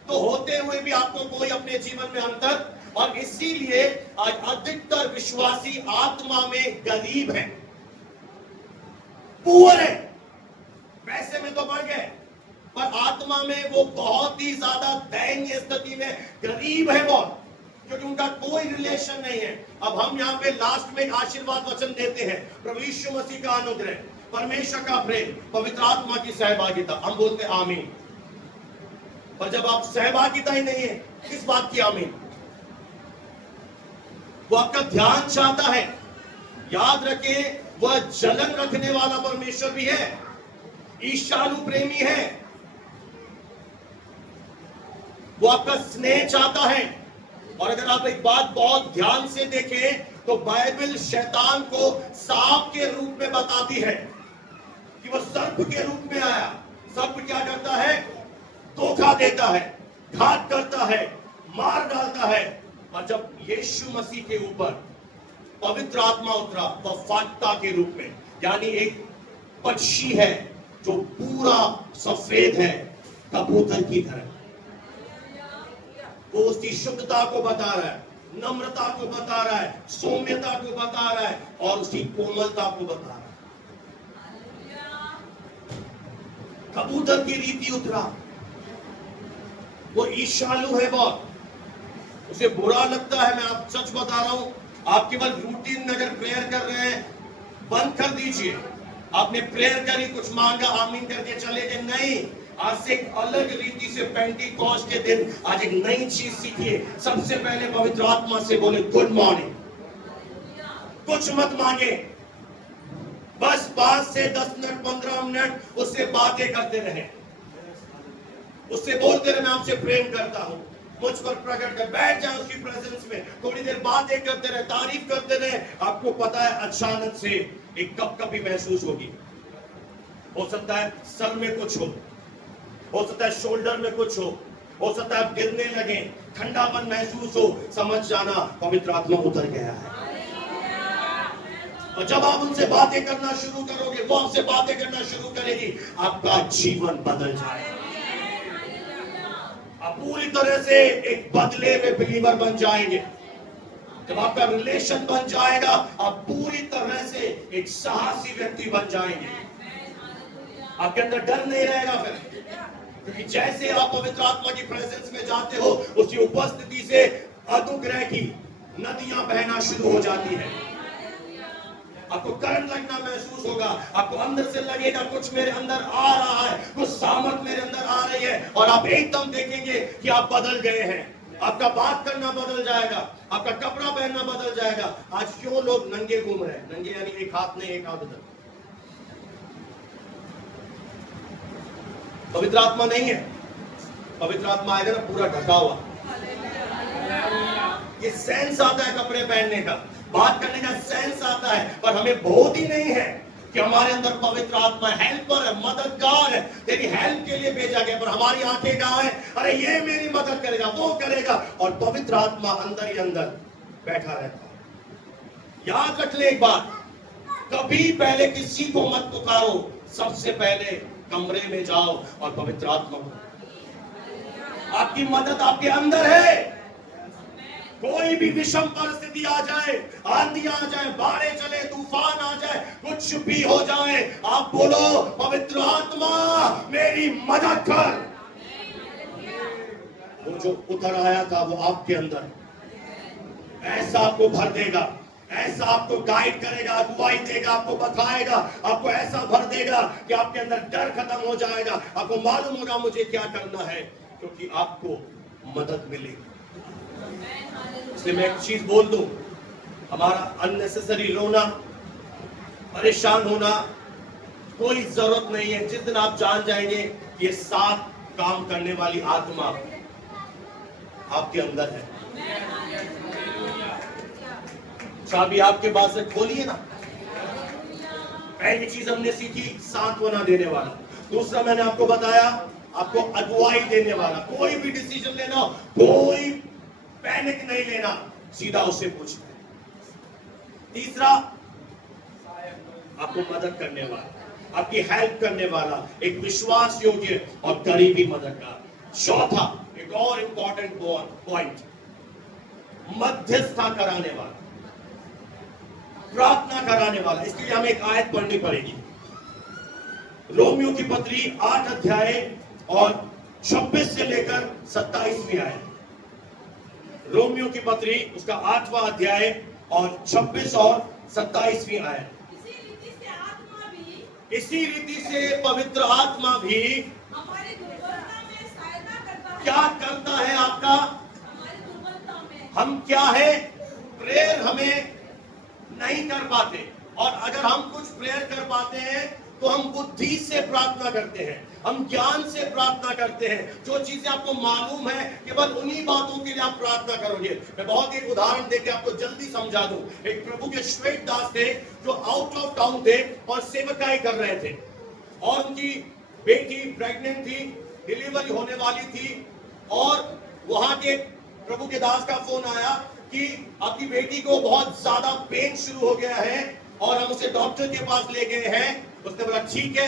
तो होते हुए भी आपको कोई अपने जीवन में अंतर। और इसीलिए आज अधिकतर विश्वासी आत्मा में गरीब है, पुअर है। पैसे में तो बढ़ गए, पर आत्मा में वो बहुत ही ज्यादा दयनीय स्थिति में गरीब है बहुत, क्योंकि उनका कोई रिलेशन नहीं है। अब हम यहाँ पे लास्ट में एक आशीर्वाद वचन देते हैं, प्रभु यीशु मसीह का अनुग्रह, परमेश्वर का प्रेम, पवित्र आत्मा की सहभागिता, हम बोलते आमीन। पर जब आप सहभागिता ही नहीं है, किस बात की आमीन? वो आपका ध्यान चाहता है। याद रखें, वह जलन रखने वाला परमेश्वर भी है, ईर्ष्यालु प्रेमी है, वो आपका स्नेह चाहता है। और अगर आप एक बात बहुत ध्यान से देखें तो बाइबल शैतान को सांप के रूप में बताती है कि वह सर्प के रूप में आया। सर्प क्या करता है? धोखा देता है, घात करता है, मार डालता है। और जब यीशु मसीह के ऊपर पवित्र आत्मा उतरा, वह फाटता के रूप में, यानी एक पक्षी है जो पूरा सफेद है, कबूतर की तरह। वो उसकी शुद्धता को बता रहा है, नम्रता को बता रहा है, सौम्यता को बता रहा है, और उसकी कोमलता को बता रहा है। कबूतर की रीति उतरा। वो ईर्ष्यालु है बहुत, उसे बुरा लगता है। मैं आप सच बता रहा हूं, आप केवल रूटीन में अगर प्रेयर कर रहे हैं, बंद कर दीजिए। आपने प्रेयर करी, कुछ मांगा, आमीन करके चले गए, नहीं। आज से एक अलग रीति से पेंटिकॉस्ट के दिन आज एक नई चीज सीखिए। सबसे पहले पवित्र आत्मा से बोले गुड मॉर्निंग। कुछ मत मांगे, बस 5 से 10 मिनट, 15 मिनट उससे बातें करते रहे, उससे बोलते रहे मैं आपसे प्रेम करता हूं, मुझ पर प्रकट कर। बैठ जाए उसकी प्रेजेंस में, थोड़ी देर बातें करते रहे, तारीफ करते रहे। आपको पता है अचानक से एक कपकपी महसूस होगी। हो सकता है सर में कुछ हो सकता है शोल्डर में कुछ हो सकता है आप गिरने लगे, ठंडापन महसूस हो, समझ जाना पवित्र आत्मा उतर गया है। और जब आप उनसे बातें करना शुरू करोगे, वो आपसे बातें करना शुरू करेगी, आपका जीवन बदल जाएगा। आप पूरी तरह से एक बदले में बिलीवर बन जाएंगे। जब आपका रिलेशन बन जाएगा, आप पूरी तरह से एक साहसी व्यक्ति बन जाएंगे। आपके अंदर डर नहीं रहेगा फिर, क्योंकि जैसे आप पवित्र आत्मा की प्रेजेंस में जाते हो, उसकी उपस्थिति से अनुग्रह की नदियां बहना शुरू हो जाती है। आपको करंट लगना महसूस होगा, आपको अंदर से लगेगा कुछ मेरे अंदर आ रहा है, कुछ सामर्थ मेरे अंदर आ रही है, और आप एकदम देखेंगे कि आप बदल गए हैं। आपका बात करना बदल जाएगा, आपका कपड़ा पहनना बदल जाएगा। आज क्यों लोग नंगे घूम रहे हैं? नंगे यानी एक हाथ नहीं, एक हाथ उधर। पवित्र आत्मा नहीं है। पवित्र आत्मा आएगा ना पूरा ढका हुआ। ये सेंस आता है कपड़े पहनने का, बात करने का सेंस आता है, पर हमें बोध ही नहीं है कि हमारे अंदर पवित्र आत्मा हेल्पर है, मददगार है, तेरी हेल्प के लिए भेजा गया। पर हमारी आंखें कहां है? अरे ये मेरी मदद करेगा, वो करेगा, और पवित्र आत्मा अंदर ही अंदर बैठा रहता है। याद रख ले एक बात, कभी पहले किसी को मत पुकारो, सबसे पहले कमरे में जाओ और पवित्र आत्मा को। आपकी मदद आपके अंदर है। कोई भी विषम परिस्थिति आ जाए, आंधी आ जाए, बाढ़ें चले, तूफान आ जाए, कुछ भी हो जाए, आप बोलो पवित्र आत्मा मेरी मदद कर। वो जो उतर आया था वो आपके अंदर है। ऐसा आपको भर देगा, ऐसा आपको गाइड करेगा, अगुवाई देगा, आपको बताएगा, आपको ऐसा भर देगा कि आपके अंदर डर खत्म हो जाएगा। आपको मालूम होगा मुझे क्या करना है, क्योंकि आपको मदद मिलेगी। इसलिए मैं एक चीज बोल दूं, हमारा अननेसेसरी रोना, परेशान होना कोई जरूरत नहीं है। जिस दिन आप जान जाएंगे कि ये 7 काम करने वाली आत्मा आपके अंदर है, चाबी आपके पास है, खोलिए ना। पहली चीज हमने सीखी, सांत्वना देने वाला। दूसरा मैंने आपको बताया, आपको अगुवाई देने वाला। कोई भी डिसीजन लेना हो, कोई पैनिक नहीं लेना, सीधा उससे पूछना है। तीसरा, आपको मदद करने वाला, आपकी हेल्प करने वाला, एक विश्वास योग्य और करीबी मददगार। चौथा, एक और इंपॉर्टेंट पॉइंट, मध्यस्थता कराने वाला, प्रार्थना कराने वाला। इसके लिए हमें एक आयत पढ़नी पड़ेगी, रोमियो की पत्री 8 अध्याय और 26 से लेकर 27वीं आयत। रोमियो की पत्री उसका 8वां अध्याय और 26 और 27वीं आयत। इसी रीति से पवित्र आत्मा भी हमारी दुर्बलता में सहायता करता है। क्या करता है आपका? हमारी दुर्बलता में हम क्या है, प्रेयर हमें नहीं कर पाते, और अगर हम कुछ प्रेयर कर पाते हैं तो हम बुद्धि से प्रार्थना करते हैं, हम ज्ञान से प्रार्थना करते हैं। जो चीजें आपको मालूम है, केवल उन्हीं बातों के लिए आप प्रार्थना करोगे। मैं बहुत एक उदाहरण देकर आपको जल्दी समझा दूं। एक प्रभु के श्वेत दास थे जो आउट ऑफ टाउन थे और सेवकाई कर रहे थे, और उनकी बेटी प्रेग्नेंट थी, डिलीवरी होने वाली थी, और वहां के प्रभु के दास का फोन आया कि आपकी बेटी को बहुत ज्यादा पेन शुरू हो गया है और हम उसे डॉक्टर के पास ले गए हैं। उसने बोला ठीक है,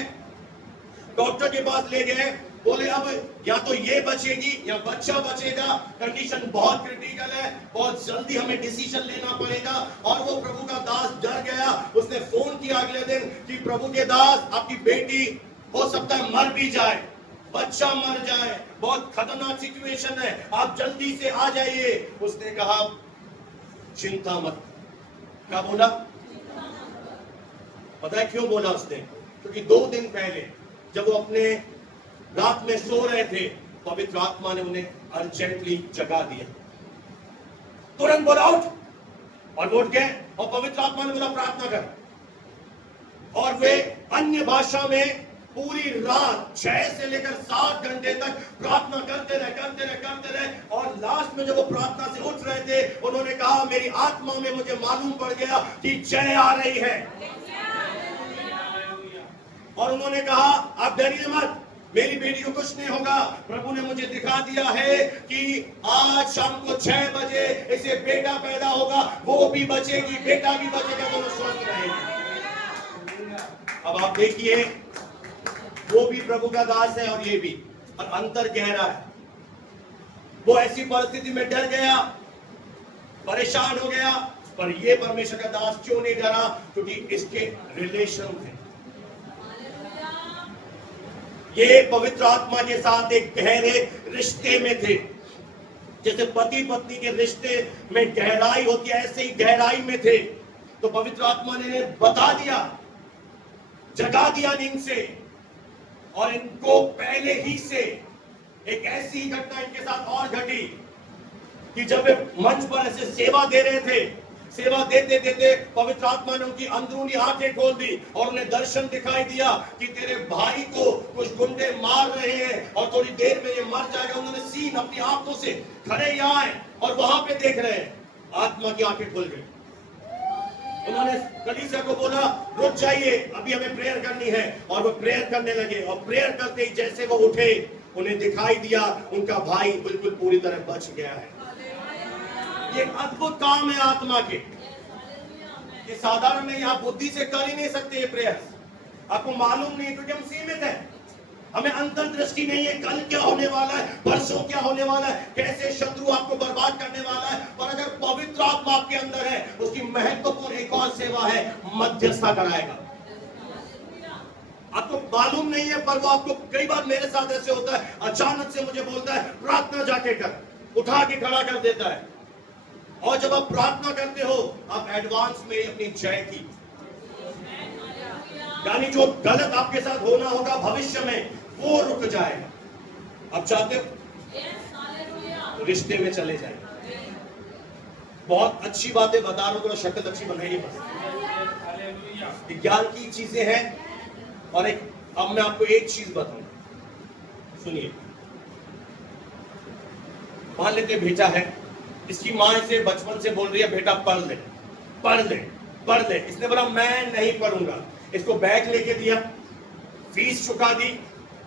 डॉक्टर के पास ले गए। बोले अब या तो ये बचेगी या बच्चा बचेगा, कंडीशन बहुत क्रिटिकल है, बहुत जल्दी हमें डिसीजन लेना पड़ेगा। और वो प्रभु का दास डर गया। उसने फोन किया अगले दिन कि प्रभु के दास, आपकी बेटी हो सकता है मर भी जाए, बच्चा मर जाए, बहुत खतरनाक सिचुएशन है, आप जल्दी से आ जाइए। उसने कहा चिंता मत। क्या बोला? पता है क्यों बोला उसने? क्योंकि 2 दिन पहले जब वो अपने रात में सो रहे थे, पवित्र आत्मा ने उन्हें अर्जेंटली जगा दिया। तुरंत बोला उठ, और वो उठ गए, और पवित्र आत्मा ने बोला प्रार्थना कर। और वे अन्य भाषा में पूरी रात 6 से लेकर 7 घंटे तक प्रार्थना करते रहे। और लास्ट में जब वो प्रार्थना से उठ रहे थे, उन्होंने कहा मेरी आत्मा में मुझे मालूम पड़ गया कि जय आ रही है। और उन्होंने कहा आप डरिए मत, मेरी बेटी को कुछ नहीं होगा। प्रभु ने मुझे दिखा दिया है कि आज शाम को 6 बजे इसे बेटा पैदा होगा, वो भी बचेगी, बेटा भी बचेगा, दोनों स्वस्थ रहेंगे। अब आप देखिए, वो भी प्रभु का दास है और ये भी, और अंतर गहरा है। वो ऐसी परिस्थिति में डर गया, परेशान हो गया, पर ये परमेश्वर का दास क्यों नहीं डरा? क्योंकि इसके रिलेशन थे, ये पवित्र आत्मा के साथ एक गहरे रिश्ते में थे। जैसे पति पत्नी के रिश्ते में गहराई होती है, ऐसे ही गहराई में थे। तो पवित्र आत्मा ने बता दिया, जगा दिया नींद से, और इनको पहले ही से एक ऐसी घटना इनके साथ और घटी कि जब वे मंच पर ऐसे सेवा दे रहे थे, सेवा देते देते पवित्र आत्मा ने उनकी अंदरूनी आंखें खोल दी और उन्हें दर्शन दिखाई दिया कि तेरे भाई को कुछ गुंडे मार रहे हैं और थोड़ी देर में ये मर जाएगा। उन्होंने सीन अपनी आंखों से खड़े यहाँ आए और वहां पे देख रहे हैं, आत्मा की आंखें खुल गई। उन्होंने कलीसिया को बोला रुक जाइए, अभी हमें प्रेयर करनी है, और वो प्रेयर करने लगे। और प्रेयर करते ही जैसे वो उठे, उन्हें दिखाई दिया उनका भाई बिल्कुल पूरी तरह बच गया है। ये अद्भुत काम है आत्मा के, ये साधारण नहीं, आप बुद्धि से कर ही नहीं सकते ये प्रेयर। आपको मालूम नहीं क्योंकि हम सीमित हैं, हमें अंतर्दृष्टि नहीं है कल क्या होने वाला है, परसों क्या होने वाला है, कैसे शत्रु आपको बर्बाद करने वाला है। पर अगर पवित्र आत्मा आपके अंदर है, उसकी महत्वपूर्ण एक और सेवा है, मध्यस्थता कराएगा। आपको मालूम नहीं है, पर वो आपको, कई बार मेरे साथ ऐसे होता है, अचानक से मुझे बोलता है प्रार्थना जाके कर, उठा के खड़ा कर देता है। और जब आप प्रार्थना करते हो, आप एडवांस में अपनी जय की, यानी जो गलत आपके साथ होना होगा भविष्य में, वो रुक जाएगा। आप चाहते हो रिश्ते में चले जाए। बहुत अच्छी बातें बता रहा हूं, शक्ल अच्छी बनाइए बस। ज्ञान की चीजें हैं। और एक, अब मैं आपको एक चीज बताऊंगा, सुनिए। मान लेते बेटा है, इसकी माँ इसे बचपन से बोल रही है बेटा पढ़ ले पढ़ ले पढ़ ले। इसने बोला मैं नहीं पढ़ूंगा। इसको बैग लेके दिया, फीस चुका दी,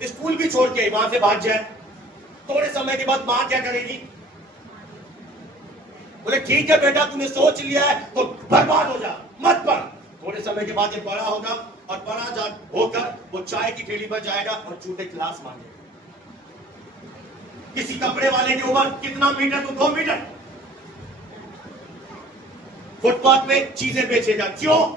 स्कूल भी छोड़ के वहां से भाग जाए। थोड़े समय के बाद माँ क्या करेगी? बोले ठीक है बेटा तूने सोच लिया है तो बर्बाद हो जा, मत पढ़। थोड़े समय के बाद ये बड़ा होगा और बड़ा जा होकर वो चाय की ठेली पर जाएगा और झूठे क्लास मांगेगा। किसी कपड़े वाले के ऊपर कितना मीटर? तो 2 मीटर। फुटपाथ में चीजें बेचेगा। क्यों?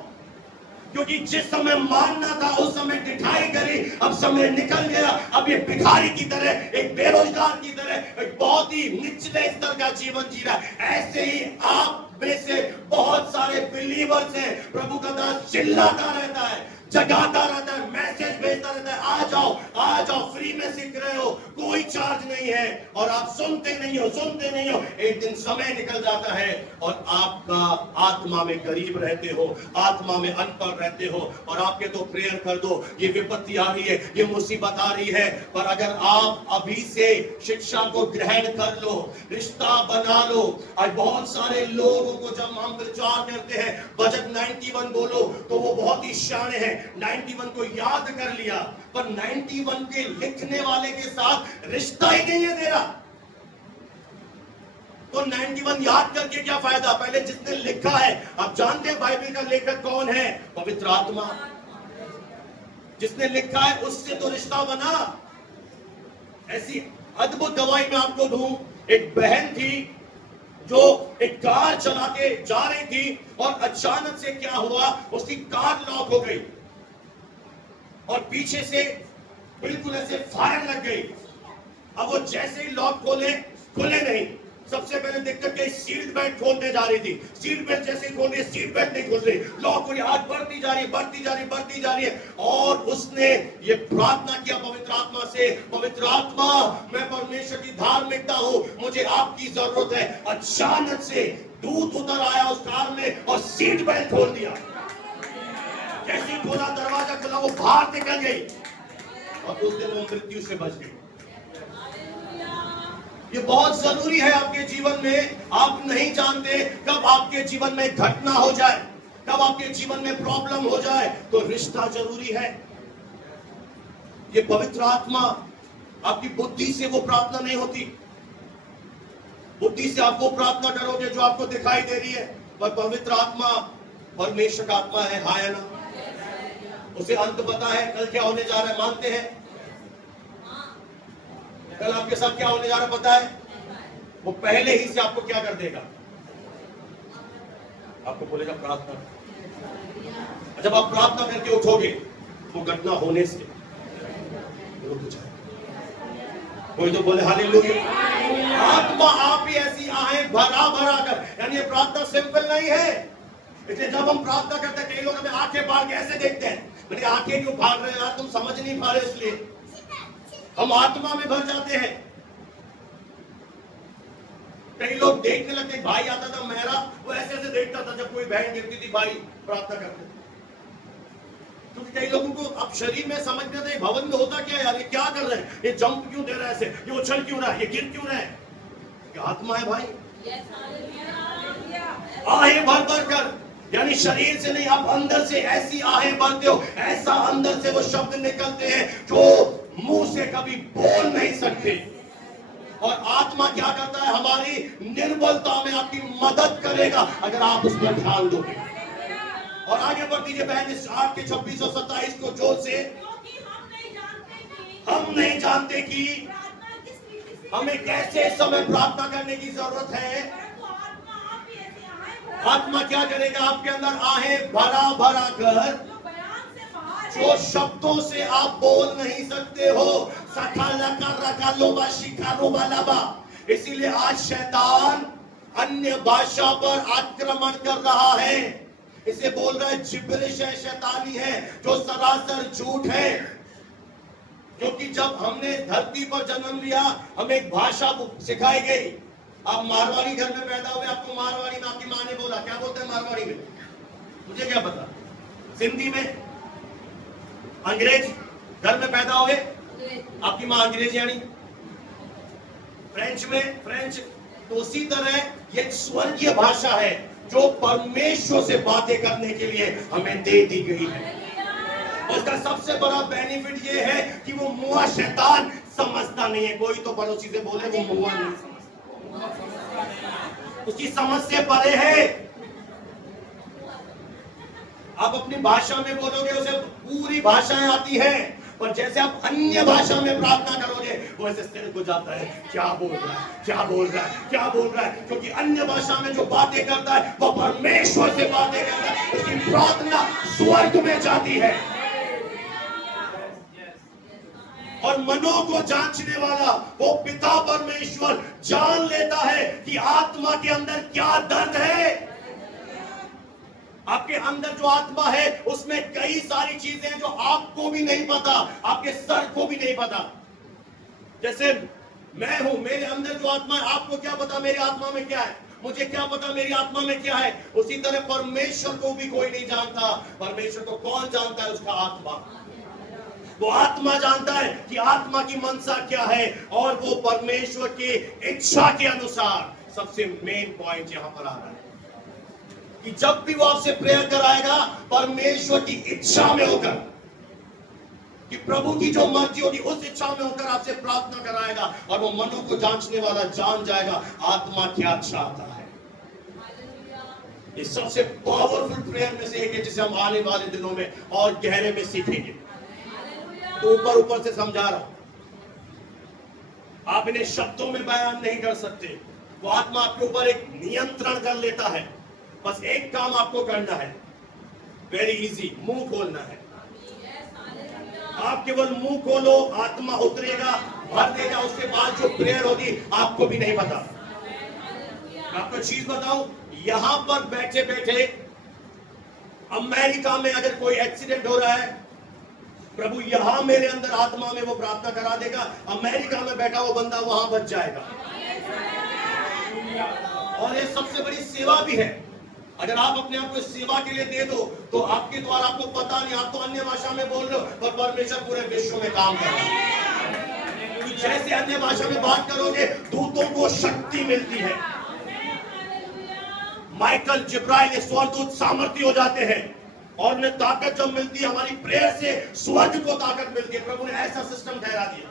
क्योंकि जिस समय मानना था उस समय ढिठाई करी, अब समय निकल गया। अब ये भिखारी की तरह, एक बेरोजगार की तरह, एक बहुत ही निचले स्तर का जीवन जी रहा है। ऐसे ही आप में से बहुत सारे बिलीवर्स हैं। प्रभु का दास चिल्लाता रहता है, जगाता रहता है, मैसेज भेजता रहता है, आ जाओ, फ्री में सीख रहे हो, कोई चार्ज नहीं है, और आप सुनते नहीं हो। एक दिन समय निकल जाता है और आपका आत्मा में गरीब रहते हो, आत्मा में अनपढ़ रहते हो, और आपके तो प्रेयर कर दो, ये विपत्ति आ रही है, ये मुसीबत आ रही है। पर अगर आप अभी से शिक्षा को ग्रहण कर लो, रिश्ता बना लो। आज बहुत सारे लोगों को जब हम प्रचार करते हैं बजट 91 बोलो, तो वो बहुत ही शान है, 91 को याद कर लिया, पर 91 के लिखने वाले के साथ रिश्ता ही नहीं है तेरा, तो 91 याद करके क्या फायदा? पहले जिसने लिखा है, आप जानते हैं बाइबल का लेखक कौन है? पवित्र आत्मा। जिसने लिखा है उससे तो रिश्ता बना। ऐसी अद्भुत गवाही मैं आपको दूं। एक बहन थी जो एक कार चला के जा रही थी, और अचानक से क्या हुआ, उसकी कार लॉक हो गई और पीछे से बिल्कुल ऐसे फायर लग गई। अब वो जैसे ही लॉक खुले नहीं। सबसे पहले दिक्कत क्या, सीट बेल्ट खोलने जा रही थी, सीट बेल्ट जैसे ही खोल रही है, सीट बेल्ट नहीं खोल रही, लॉक हो रही, आग बढ़ती जा रही है। और उसने ये प्रार्थना किया पवित्र आत्मा से, पवित्र आत्मा मैं परमेश्वर की धार्मिकता हूं, मुझे आपकी जरूरत है। अचानक से दूत उतर आया उस कार में और सीट बेल्ट खोल दिया। जैसे ही खोला, दरवाजा खुला, वो बाहर निकल गई और उस दिन वो मृत्यु से बच गई। ये बहुत जरूरी है आपके जीवन में। आप नहीं जानते कब आपके जीवन में घटना हो जाए, कब आपके जीवन में प्रॉब्लम हो जाए, तो रिश्ता जरूरी है। ये पवित्र आत्मा, आपकी बुद्धि से वो प्रार्थना नहीं होती। बुद्धि से आप वो प्रार्थना करोगे जो आपको दिखाई दे रही है, पर पवित्र आत्मा परमेश्वर का आत्मा है, हाँ या ना? उसे अंत पता है कल क्या होने जा रहा है, मानते हैं? कल आपके साथ क्या होने जा रहा है पता है? वो पहले ही से आपको क्या कर देगा? आपको बोलेगा प्रार्थना। जब आप प्रार्थना करके उठोगे, वो घटना होने से रुक जाए। कोई तो बोले हालेलुया। आत्मा आप ही ऐसी आहें भरा कर, यानी ये प्रार्थना सिंपल नहीं है। इसलिए जब हम प्रार्थना करते हैं, कई लोग हमें आंखें फाड़ के ऐसे देखते हैं, मैंने आंखें क्यों फाड़ रहे हैं यार, तुम समझ नहीं पा रहे, इसलिए हम आत्मा में भर जाते हैं। कई लोग देखने लगते, भाई आता था मेरा, वो ऐसे ऐसे देखता था जब कोई बहन गिरती थी, भाई प्रार्थना करते थे। क्योंकि कई लोगों को अब शरीर में समझ में आता है भवन में होता क्या है यार, ये क्या कर रहे हैं, ये जंप क्यों दे रहा है, ऐसे ये उछल क्यों रहा है, ये गिर क्यों रहा है? ये आत्मा है भाई। आहें भर कर, यानी शरीर से नहीं, आप अंदर से ऐसी आहें भरते हो, ऐसा अंदर से वो शब्द निकलते हैं जो मुंह से कभी बोल नहीं सकते। और आत्मा क्या करता है, हमारी निर्बलता में आपकी मदद करेगा अगर आप उस पर ध्यान दोगे। और आगे बढ़ दीजिए बहन, इस 8 के 26 और 27 को जोर से। हम नहीं जानते कि हमें कैसे इस समय प्रार्थना करने की जरूरत है। आत्मा क्या करेगा आपके अंदर? आहें भरा कर, जो शब्दों से आप बोल नहीं सकते हो, सखालका रकालोबा शिकारोबा लाबा। इसीलिए आज शैतान अन्य भाषा पर आक्रमण कर रहा है। इसे बोल रहा है जिब्रिश है, शैतानी है, जो सरासर झूठ है। क्योंकि जब हमने धरती पर जन्म लिया, हमें एक भाषा सिखाई गई। आप मारवाड़ी घर में पैदा हुए, आपको मारवाड़ी में आपकी माँ ने बोला, क्या बोलते हैं मारवाड़ी में, मुझे क्या पता। सिंधी में, अंग्रेज घर में पैदा हुए, आपकी माँ अंग्रेजी आनी। फ्रेंच में फ्रेंच। तो उसी तरह ये स्वर्गीय भाषा है जो परमेश्वर से बातें करने के लिए हमें दे दी गई है। उसका सबसे बड़ा बेनिफिट ये है कि वो मुआ शैतान समझता नहीं है। कोई तो पड़ोसी से बोले वो मुआ नहीं समझता, उसकी समझ से परे है। आप अपनी भाषा में बोलोगे, उसे पूरी भाषाएं आती हैं, पर जैसे आप अन्य भाषा में प्रार्थना करोगे, वो ऐसे स्थिर हो जाता है, क्या बोल रहा है, क्या बोल रहा है, क्या बोल रहा है। क्योंकि अन्य भाषा में जो बातें करता है वो परमेश्वर से बातें करता है। उसकी प्रार्थना स्वर्ग में जाती है। और मनों को जांचने वाला वो पिता परमेश्वर जान लेता है कि आत्मा के अंदर क्या दर्द है। आपके अंदर जो आत्मा है उसमें कई सारी चीजें हैं जो आपको भी नहीं पता, आपके सर को भी नहीं पता। जैसे मैं हूं, मेरे अंदर जो आत्मा है, आपको क्या पता मेरी आत्मा में क्या है, मुझे क्या पता मेरी आत्मा में क्या है। उसी तरह परमेश्वर को भी कोई नहीं जानता। परमेश्वर को कौन जानता है? उसका आत्मा। वो आत्मा जानता है कि आत्मा की मनसा क्या है, और वो परमेश्वर की इच्छा के अनुसार। सबसे मेन पॉइंट यहां पर आ रहा है कि जब भी वो आपसे प्रेयर कराएगा, परमेश्वर की इच्छा में होकर, कि प्रभु की जो मर्जी होगी उस इच्छा में होकर आपसे प्रार्थना कराएगा। और वो मनों को जांचने वाला जान जाएगा आत्मा क्या चाहता है। ये सबसे पावरफुल प्रेयर में से एक है, जिसे हम आने वाले दिनों में और गहरे में सीखेंगे। तो ऊपर ऊपर से समझा रहा हूं, आप इन्हें शब्दों में बयान नहीं कर सकते। वो आत्मा आपके ऊपर एक नियंत्रण कर लेता है। बस एक काम आपको करना है, वेरी इजी, मुंह खोलना है। आप केवल मुंह खोलो, आत्मा उतरेगा, भर देगा। उसके बाद जो प्रेयर होगी आपको भी नहीं पता। आपको चीज बताऊं, यहां पर बैठे बैठे अमेरिका में अगर कोई एक्सीडेंट हो रहा है, प्रभु यहां मेरे अंदर आत्मा में वो प्रार्थना करा देगा, अमेरिका में बैठा वो बंदा वहां बच जाएगा। और ये सबसे बड़ी सेवा भी है। अगर आप अपने आप को सेवा के लिए दे दो, तो आपके द्वारा आपको पता नहीं, आप तो अन्य भाषा में बोल रहे हो, पर परमेश्वर पूरे विश्व में काम कर रहा है। तो जैसे अन्य भाषा में बात करोगे, दूतों को शक्ति मिलती है। माइकल, जिब्राइल, स्वर्गदूत सामर्थ्य हो जाते हैं। और उन्हें ताकत जब मिलती है, हमारी प्रेयर से स्वर्ग को ताकत मिलती है। प्रभु ने ऐसा सिस्टम ठहरा दिया।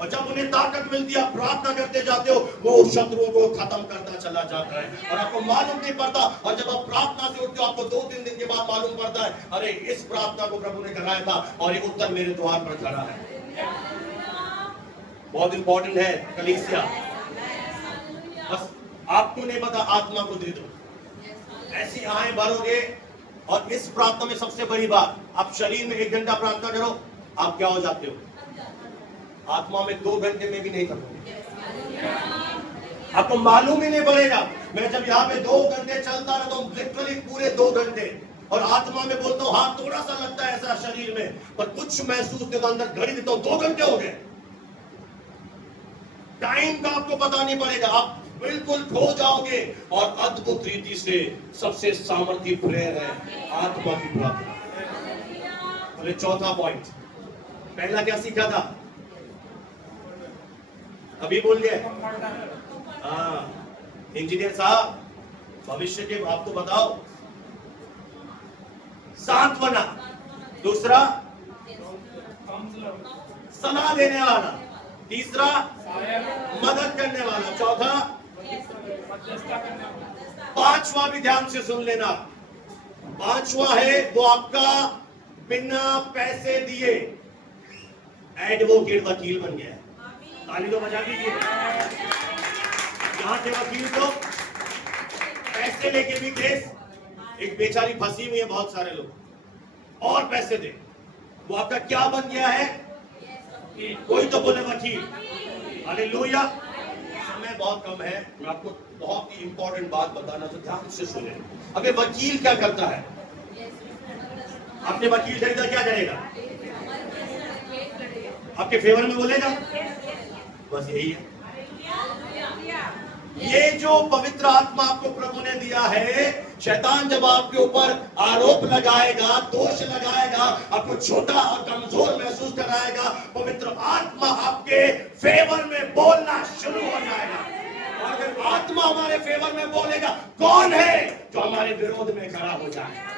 और जब उन्हें ताकत मिलती है, आप प्रार्थना करते जाते हो, वो शत्रुओं को खत्म करता चला जाता है और आपको मालूम नहीं पड़ता। और जब आप प्रार्थना से उठते हो, आपको 2-3 दिन के बाद मालूम पड़ता है, अरे इस प्रार्थना को प्रभु ने कराया था और ये उत्तर मेरे द्वार पर खड़ा है। बहुत इंपॉर्टेंट है कलीसिया। बस आपको नहीं पता, आत्मा को दे दो। ऐसी आएं भरोगे। और इस प्रार्थना में सबसे बड़ी बात, आप शरीर में 1 घंटा प्रार्थना करो, आप क्या हो जाते हो? आत्मा में 2 घंटे में भी नहीं करोगे। आपको मालूम ही नहीं पड़ेगा। मैं जब यहाँ पे 2 घंटे चलता रहा, तो लिटरली पूरे 2 घंटे, और आत्मा में बोलता हूँ, हाँ थोड़ा सा लगता है ऐसा शरीर में, पर कुछ महसूस नहीं, तो अंदर घड़ी देता हूँ 2 घंटे हो गए। टाइम का आपको पता नहीं पड़ेगा, आप बिल्कुल खो जाओगे। और अद्भुत रीति से सबसे सामर्थ्य प्रेयर है आत्मा की प्रार्थना। अरे चौथा पॉइंट, पहला क्या सीखा था? अभी बोल गए। हाँ, इंजीनियर साहब, भविष्य के आपको बताओ। सांत्वना। दूसरा, सलाह देने वाला। तीसरा, मदद करने वाला। चौथा, पांचवा भी ध्यान से सुन लेना। पांचवा है वो आपका बिना पैसे दिए एडवोकेट, वकील बन गया है। ताली तो बजा दीजिए। यहाँ के वकील तो पैसे लेके भी केस, एक बेचारी फंसी हुई है, बहुत सारे लोग और पैसे दे, वो आपका क्या बन गया है? कोई तो बोले वकील। हालेलुया। समय बहुत कम है, मैं आपको बहुत ही इंपॉर्टेंट बात बताना, तो ध्यान से सुने। अबे वकील क्या करता है? अपने वकील खरीदा क्या करेगा? आपके फेवर में बोलेगा, बस यही है। ये जो पवित्र आत्मा आपको प्रभु ने दिया है, शैतान जब आपके ऊपर आरोप लगाएगा, दोष लगाएगा, आपको छोटा और कमजोर महसूस कराएगा, पवित्र आत्मा आपके फेवर में बोलना शुरू हो जाएगा। और अगर आत्मा हमारे फेवर में बोलेगा, कौन है जो हमारे विरोध में खड़ा हो जाए?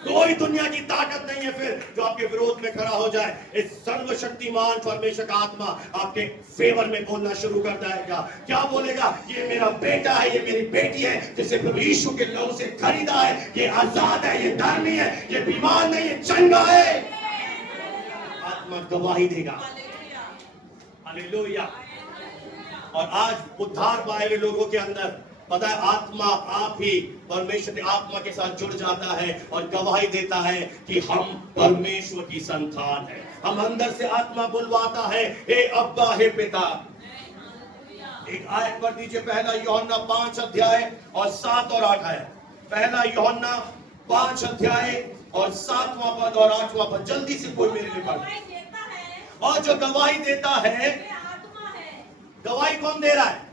कोई दुनिया की ताकत नहीं है फिर जो आपके विरोध में खड़ा हो जाए। इस सर्वशक्तिमान परमेश्वर का आत्मा आपके फेवर में बोलना शुरू कर देगा। क्या बोलेगा? ये मेरा बेटा है, ये मेरी बेटी है, जिसे प्रभु यीशु के लहू से खरीदा है, ये आजाद है, ये धर्मी है, ये बीमार नहीं, ये चंगा है। आत्मा गवाही देगा। हालेलुया। और आज उद्धार पाए हुए लोगों के अंदर पता है, आत्मा आप ही परमेश्वर की आत्मा के साथ जुड़ जाता है और गवाही देता है कि हम परमेश्वर की संतान है। हम अंदर से आत्मा बुलवाता है, हे अब्बा, हे पिता। एक आयत पढ़ दीजिए, पहला यूहन्ना 5 अध्याय और 7 और 8 है। पहला यूहन्ना 5 अध्याय और 7वां पद और 8वां पद, जल्दी से कोई मेरे लिए पढ़। और जो गवाही देता है, गवाही कौन दे रहा है?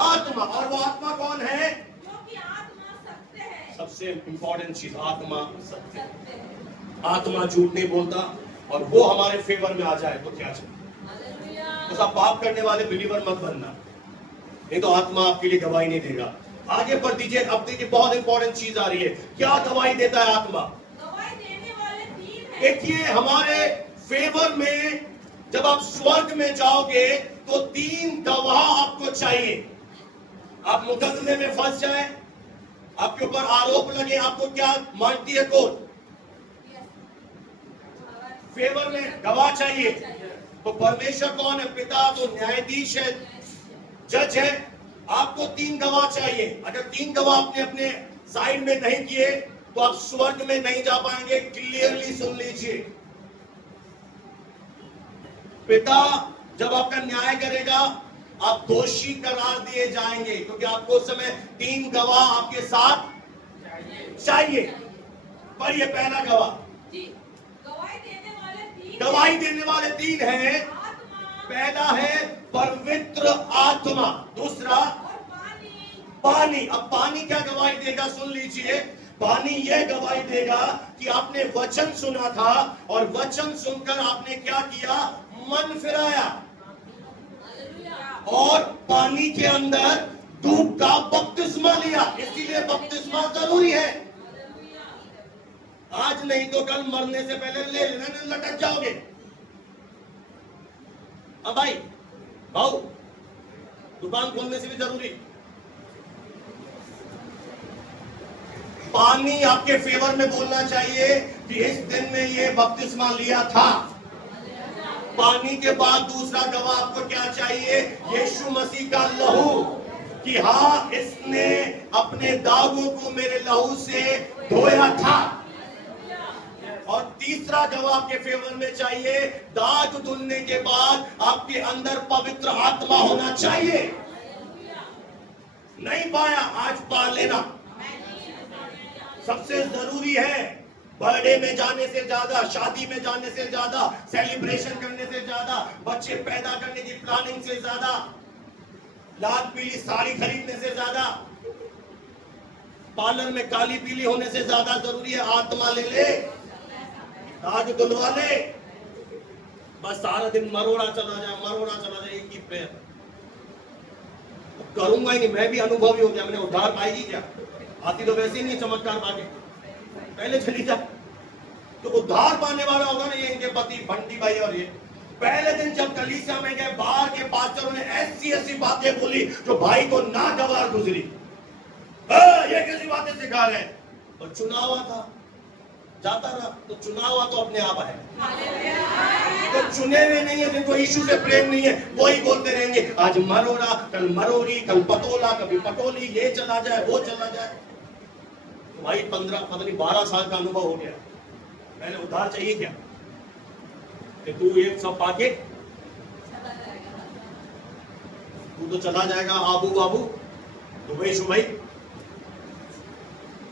आत्मा। और वो आत्मा कौन है? जो कि आत्मा सत्य है। सबसे इंपॉर्टेंट चीज, आत्मा सत्य। आत्मा झूठ नहीं बोलता। और वो हमारे फेवर में आ जाए तो क्या चाहिए? तो सब पाप करने वाले बिलीवर मत बनना, नहीं तो आत्मा आपके लिए गवाही नहीं देगा। आगे पढ़ दीजिए। अब देखिए बहुत इंपॉर्टेंट चीज आ रही है। क्या गवाही देता है आत्मा? गवाही देने वाले तीन हैं। देखिए, हमारे फेवर में जब आप स्वर्ग में जाओगे तो 3 गवाह आपको चाहिए। आप मुकदमे में फंस जाए, आपके ऊपर आरोप लगे, आपको क्या मानती है कोर्ट? फेवर में गवाह चाहिए। तो परमेश्वर कौन है? पिता। तो न्यायाधीश है, जज है। आपको 3 गवाह चाहिए। अगर 3 गवाह आपने अपने साइड में नहीं किए तो आप स्वर्ग में नहीं जा पाएंगे। क्लियरली सुन लीजिए। पिता जब आपका न्याय करेगा, आप दोषी करार दिए जाएंगे, क्योंकि आपको उस समय 3 गवाह आपके साथ चाहिए। पर ये पहला गवाह, गवाही देने वाले तीन हैं। पहला है पवित्र आत्मा, दूसरा पानी। अब पानी क्या गवाही देगा? सुन लीजिए। पानी यह गवाही देगा कि आपने वचन सुना था और वचन सुनकर आपने क्या किया? मन फिराया और पानी के अंदर डूब का बपतिस्मा लिया। इसीलिए बपतिस्मा जरूरी है। आज नहीं तो कल मरने से पहले ले लेना, नहीं लटक जाओगे। अब भाऊ दुकान खोलने से भी जरूरी। पानी आपके फेवर में बोलना चाहिए कि इस दिन में ये बपतिस्मा लिया था। पानी के बाद दूसरा गवाह आपको क्या चाहिए? यीशु मसीह का लहू, कि हाँ, इसने अपने दागों को मेरे लहू से धोया था। और तीसरा गवाह आपके फेवर में चाहिए, दाग धुलने के बाद आपके अंदर पवित्र आत्मा होना चाहिए। नहीं पाया, आज पा लेना। सबसे जरूरी है। बर्थडे में जाने से ज्यादा, शादी में जाने से ज्यादा, सेलिब्रेशन करने से ज्यादा, बच्चे पैदा करने की प्लानिंग से ज्यादा, लाल पीली साड़ी खरीदने से ज्यादा, पार्लर में काली पीली होने से ज्यादा जरूरी है आत्मा ले ले, दाग धुलवा ले। बस सारा दिन मरोड़ा चला जाए एक ही प्रेयर। करूंगा ही नहीं, मैं भी अनुभवी हो गया। मैंने उद्धार पाएगी क्या? आती तो वैसे ही नहीं चमत्कार पाके, पहले चली जा। तो उद्धार पाने वाला होगा ना, ये इनके पति बंटी भाई। और ये पहले दिन जब कलीसिया में गए, बाहर के पास्टरों ने ऐसी बातें बोली जो भाई को नागवार गुजरी। ये कैसी बातें सिखा रहे हैं? और चुनाव था, जाता रहा। तो चुनाव तो अपने आप है। तो चुने हुए नहीं है, जिनको यीशु से प्रेम नहीं है, वही बोलते रहेंगे आज मरोड़ा, कल मरोड़ी, कल पटोला, कभी पटोली, ये चला जाए, वो चला जाए। भाई 15 पता नहीं 12 साल का अनुभव हो गया। मैंने उधार चाहिए क्या कि तू ये सब पाके तू तो चला जाएगा आबू बाबू दुबई शुबई।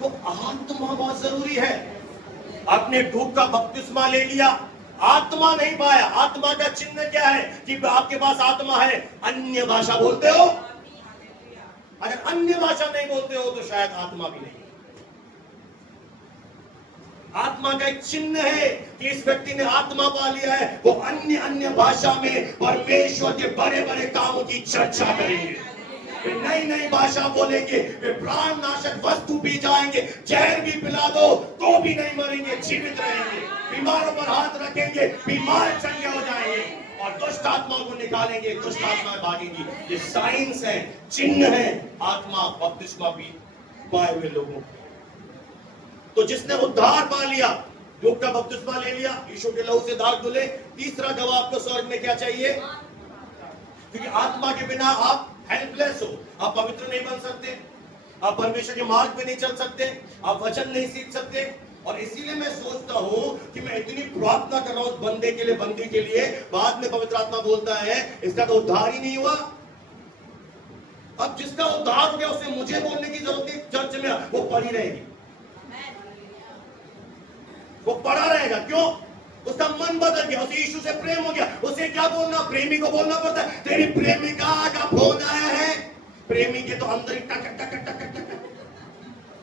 तो आत्मा बहुत जरूरी है। आपने डूब का बपतिस्मा ले लिया, आत्मा नहीं पाया। आत्मा का चिन्ह क्या है कि आपके पास आत्मा है, अन्य भाषा बोलते हो। अगर अन्य भाषा नहीं बोलते हो तो शायद आत्मा भी नहीं है। आत्मा का एक चिन्ह है कि इस व्यक्ति ने आत्मा पा लिया है, वो अन्य अन्य भाषा में परमेश्वर के बड़े बड़े कामों की चर्चा करेंगे, वे नई नई भाषा बोलेंगे, वे प्राण नाशक वस्तु पी जाएंगे, जहर भी पिला दो तो भी नहीं मरेंगे, जीवित रहेंगे, बीमारों पर हाथ रखेंगे, बीमार चंगे हो जाएंगे और दुष्ट आत्मा को निकालेंगे, दुष्ट आत्माएं भागेंगी। ये साइंस है, चिन्ह है आत्मा बपतिस्मा भी पाए हुए लोगों। तो जिसने उद्धार पा लिया, योग का बपतिस्मा ले लिया, यीशु के लहू से दाग धुले, तीसरा जवाब तो स्वर्ग में क्या चाहिए? क्योंकि आत्मा के बिना आप हेल्पलेस हो, आप पवित्र नहीं बन सकते, आप परमेश्वर के मार्ग पे नहीं चल सकते, आप वचन नहीं सीख सकते। और इसीलिए मैं सोचता हूं कि मैं इतनी प्रार्थना कर रहा हूं बंदे के लिए, बंदी के लिए, बाद में पवित्र आत्मा बोलता है इसका तो उद्धार ही नहीं हुआ। अब जिसका उद्धार हो गया उसे मुझे बोलने की जरूरत नहीं, चर्च में वो पड़ी रहेगी, वो पड़ा रहेगा। क्यों? उसका मन बदल गया, उसे यीशु से प्रेम हो गया। उसे क्या बोलना? प्रेमी को बोलना पड़ता है, तेरी प्रेमिका का फोन आया है। प्रेमी के तो अंदर ही टक टक टक टक टक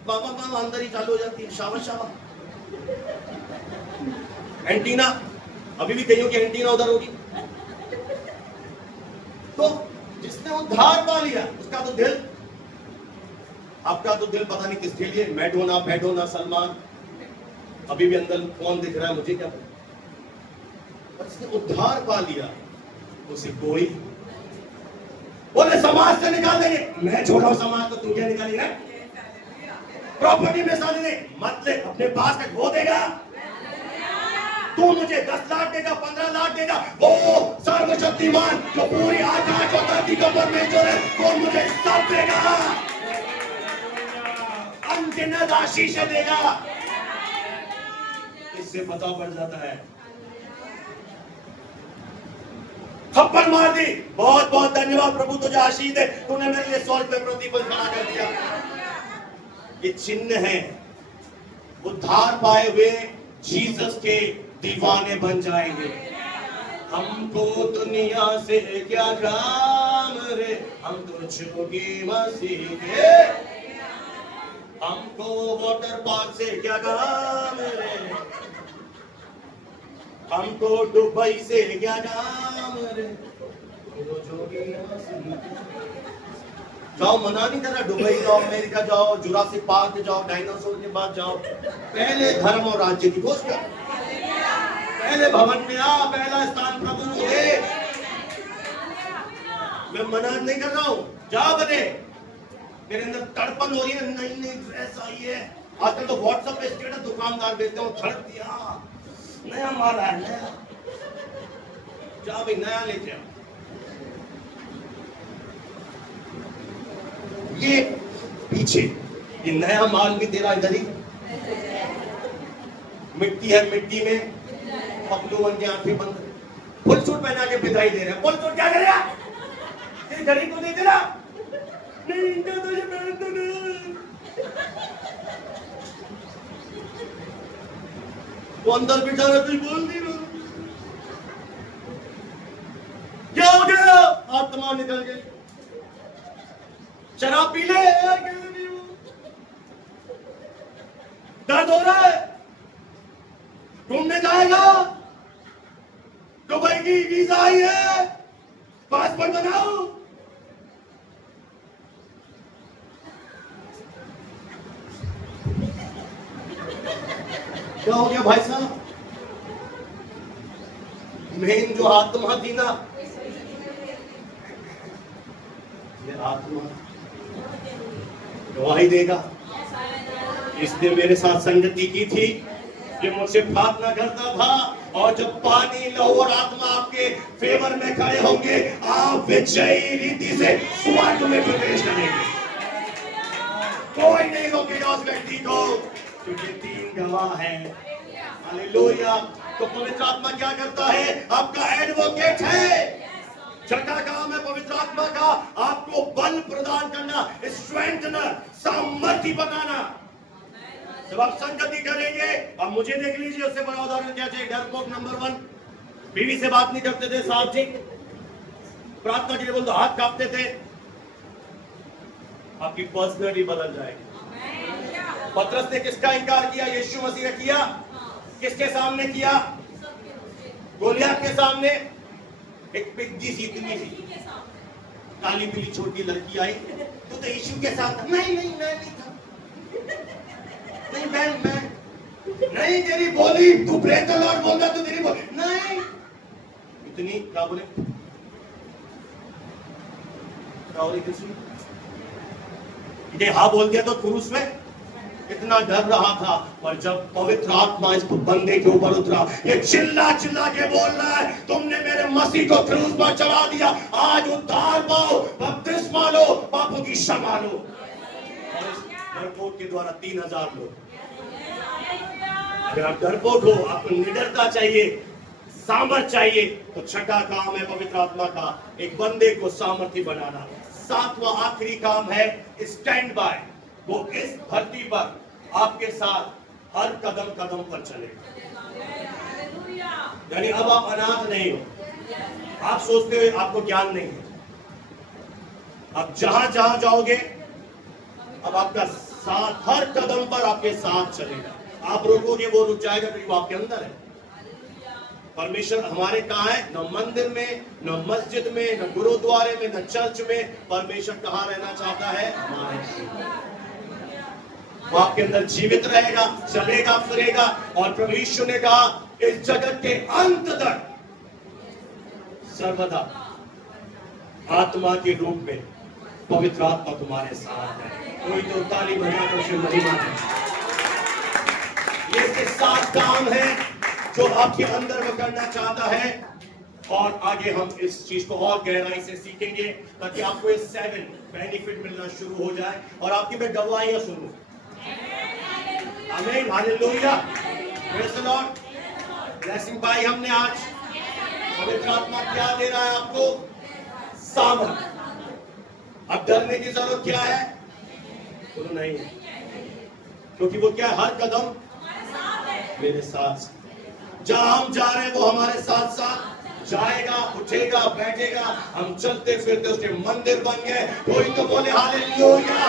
बाबा बाबा अंदर ही चालू हो जाती है, शाबाश शाबाश। एंटीना, अभी भी कईयों की एंटीना उधर होगी। तो जिसने उद्धार पा लिया उसका तो दिल, आपका तो दिल पता नहीं किसके लिए, मैडोना मैडोना सलमान, अभी भी अंदर कौन दिख रहा है मुझे क्या पता। जिसने उद्धार पा लिया उसे कोई बोले समाज से निकाल देंगे, मैं छोड़ा समाज तो तू क्या निकालेगा? प्रॉपर्टी में साले ने मत ले, अपने पास का खो देगा। तू मुझे 10 लाख देगा, 15 लाख देगा, वो सर्वशक्तिमान जो पूरी आकाश और धरती का परमेश्वर है, वो मुझे सब देगा, अनगिनत आशीष देगा। इससे पता पड़ जाता है। थप्पड़ मार दी, बहुत बहुत धन्यवाद प्रभु, तुझे आशीष दे, तूने मेरे लिए स्वर्ग में प्रतिफल खड़ा कर दिया। ये चिन्ह है, उद्धार पाए हुए जीसस के दीवाने बन जाएंगे। हमको दुनिया से क्या काम रे, हम तो छुपी मसीह के, हमको वाटर पार्क से क्या काम रे, हमको दुबई से क्या काम रे, जाओ मना नहीं कर रहा, दुबई जाओ, अमेरिका जाओ, जुरासिक पार्क जाओ, डायनासोर के पास जाओ, पहले धर्म और राज्य की खोज कर, पहले भवन में आ, पहला स्थान प्रभु है। मैं मना नहीं कर रहा हूं, जाओ बने, मेरे अंदर तड़पन हो रही है, नई नई ड्रेस आई है, आजकल तो व्हाट्सएप पे स्टेटस दुकानदार बेचते हो, छड़ दिया, नया माल है, नया, जा भाई नया लेके आओ। ये पीछे ये नया माल भी तेरा इधर ही, मिट्टी है, मिट्टी में पपलू बन के आंखें बंद, फुल सूट पहना के बिदाई दे रहा है। फुल सूट क्या करेगा? तेरी घड़ी को दे देना, नहीं इनका तो ये पहन दो ना। वो अंदर बिठा रहा, कोई बोल नहीं रहा, क्या हो गया? आत्मा निकल गई, शराब पी ले, दर्द हो रहा है, घूमने जाएगा, दुबई की वीजा आई है, पासपोर्ट बनाओ। क्या हो गया भाई साहब? मेन जो आत्मा थी ना, ये आत्मा गवाही देगा, इसने मेरे साथ संगति की थी, ये मुझसे प्रार्थना करता था, और जब पानी, लहू और आत्मा आपके फेवर में खड़े होंगे, आप विजयी रीति से स्वर्ग में प्रवेश करेंगे। कोई नहीं रोकेगा उस व्यक्ति को, क्योंकि 3 गवाह हैं। हालेलुया। तो पवित्र आत्मा क्या करता है? आपका एडवोकेट है। छठा काम है पवित्र आत्मा का, आपको बल प्रदान करना, स्ट्रेंथनर, सामर्थ्य बनाना। जब आप संगति करेंगे, आप मुझे देख लीजिए, उससे बड़ा उदाहरण क्या चाहिए? डरपोक नंबर 1, बीवी से बात नहीं करते थे साहब जी, प्रार्थना के लिए बोलते हाथ कांपते थे। आपकी पर्सनैलिटी बदल जाएगी। पतरस ने किसका इनकार किया? यीशु मसीह का किया। किसके सामने किया? गोलियत के सामने। एक पिग्गी सी, इतनी सी काली पीली छोटी लड़की आई, तो यीशु के साथ, नहीं नहीं मैं नहीं था, नहीं मैं नहीं, तेरी बोली तू प्रेज द लॉर्ड बोल रहा, तू तेरी बोली नहीं, इतनी क्या बोले, क्या बोले किसी ये हाँ बोल दिया तो क्रूस में कितना डर रहा था। पर जब पवित्र आत्मा इस बंदे के ऊपर उतरा, ये चिल्ला चिल्ला के बोल रहा है, तुमने मेरे मसीह को क्रूस पर चढ़ा दिया, आज उद्धार पाओ, बपतिस्मा लो, पापों की क्षमा लो। और इस डरपोक के द्वारा 3000 लोग। अगर आप डरपोक हो, आपको निडरता चाहिए, सामर्थ चाहिए, तो छठा काम है पवित्र आत्मा का, एक बंदे को सामर्थ्य बनाना। सातवां आखिरी काम है स्टैंड बाय। वो इस धरती पर आपके साथ हर कदम कदम पर चलेगा। यानी अब आप अनाथ नहीं हो। आप सोचते हो आपको ज्ञान नहीं है, अब जहां जहां जाओगे, अब आपका साथ हर कदम पर आपके साथ चलेगा। आप रुकोगे, वो रुक जाएगा, क्योंकि वो आपके अंदर है। परमेश्वर हमारे कहाँ है? न मंदिर में, न मस्जिद में, न गुरुद्वारे में, न चर्च में। परमेश्वर कहाँ रहना चाहता है? हमारे। वो आपके अंदर जीवित रहेगा, चलेगा फिरेगा। और प्रभु यीशु ने कहा, इस जगत के अंत तक सर्वदा आत्मा के रूप में पवित्र आत्मा तुम्हारे साथ है। कोई तो ताली बजाकर उसे महिमा है। ये इसके 7 काम है जो आपके अंदर वो करना चाहता है। और आगे हम इस चीज को और गहराई से सीखेंगे, ताकि आपको ये 7 बेनिफिट मिलना शुरू हो जाए और आपकी मैं गवाहियां सुनूं। Amen, hallelujah, praise the lord. Blessing पाई हमने आज। पवित्र आत्मा क्या दे रहा है आपको? सामर्थ। अब डरने की जरूरत क्या है? बोलो नहीं, क्योंकि वो क्या, हर कदम मेरे साथ, जहां हम जा रहे हैं वो हमारे साथ साथ जाएगा, उठेगा, बैठेगा। हम चलते फिरते उसके मंदिर बन गए। कोई तो बोले हालेलुया।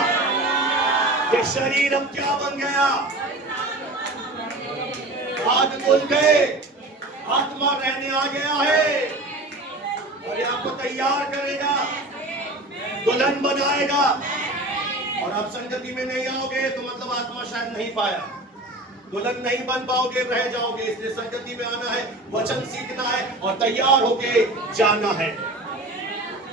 ये शरीर अब क्या बन गया? आज खुल गए, आत्मा रहने आ गया है और ये आपको तैयार करेगा, दुल्हन बनाएगा। और आप संगति में नहीं आओगे तो मतलब आत्मा शायद नहीं पाया, दुल्हन नहीं बन पाओगे, रह जाओगे। इसलिए संगति में आना है, वचन सीखना है और तैयार होके जाना है।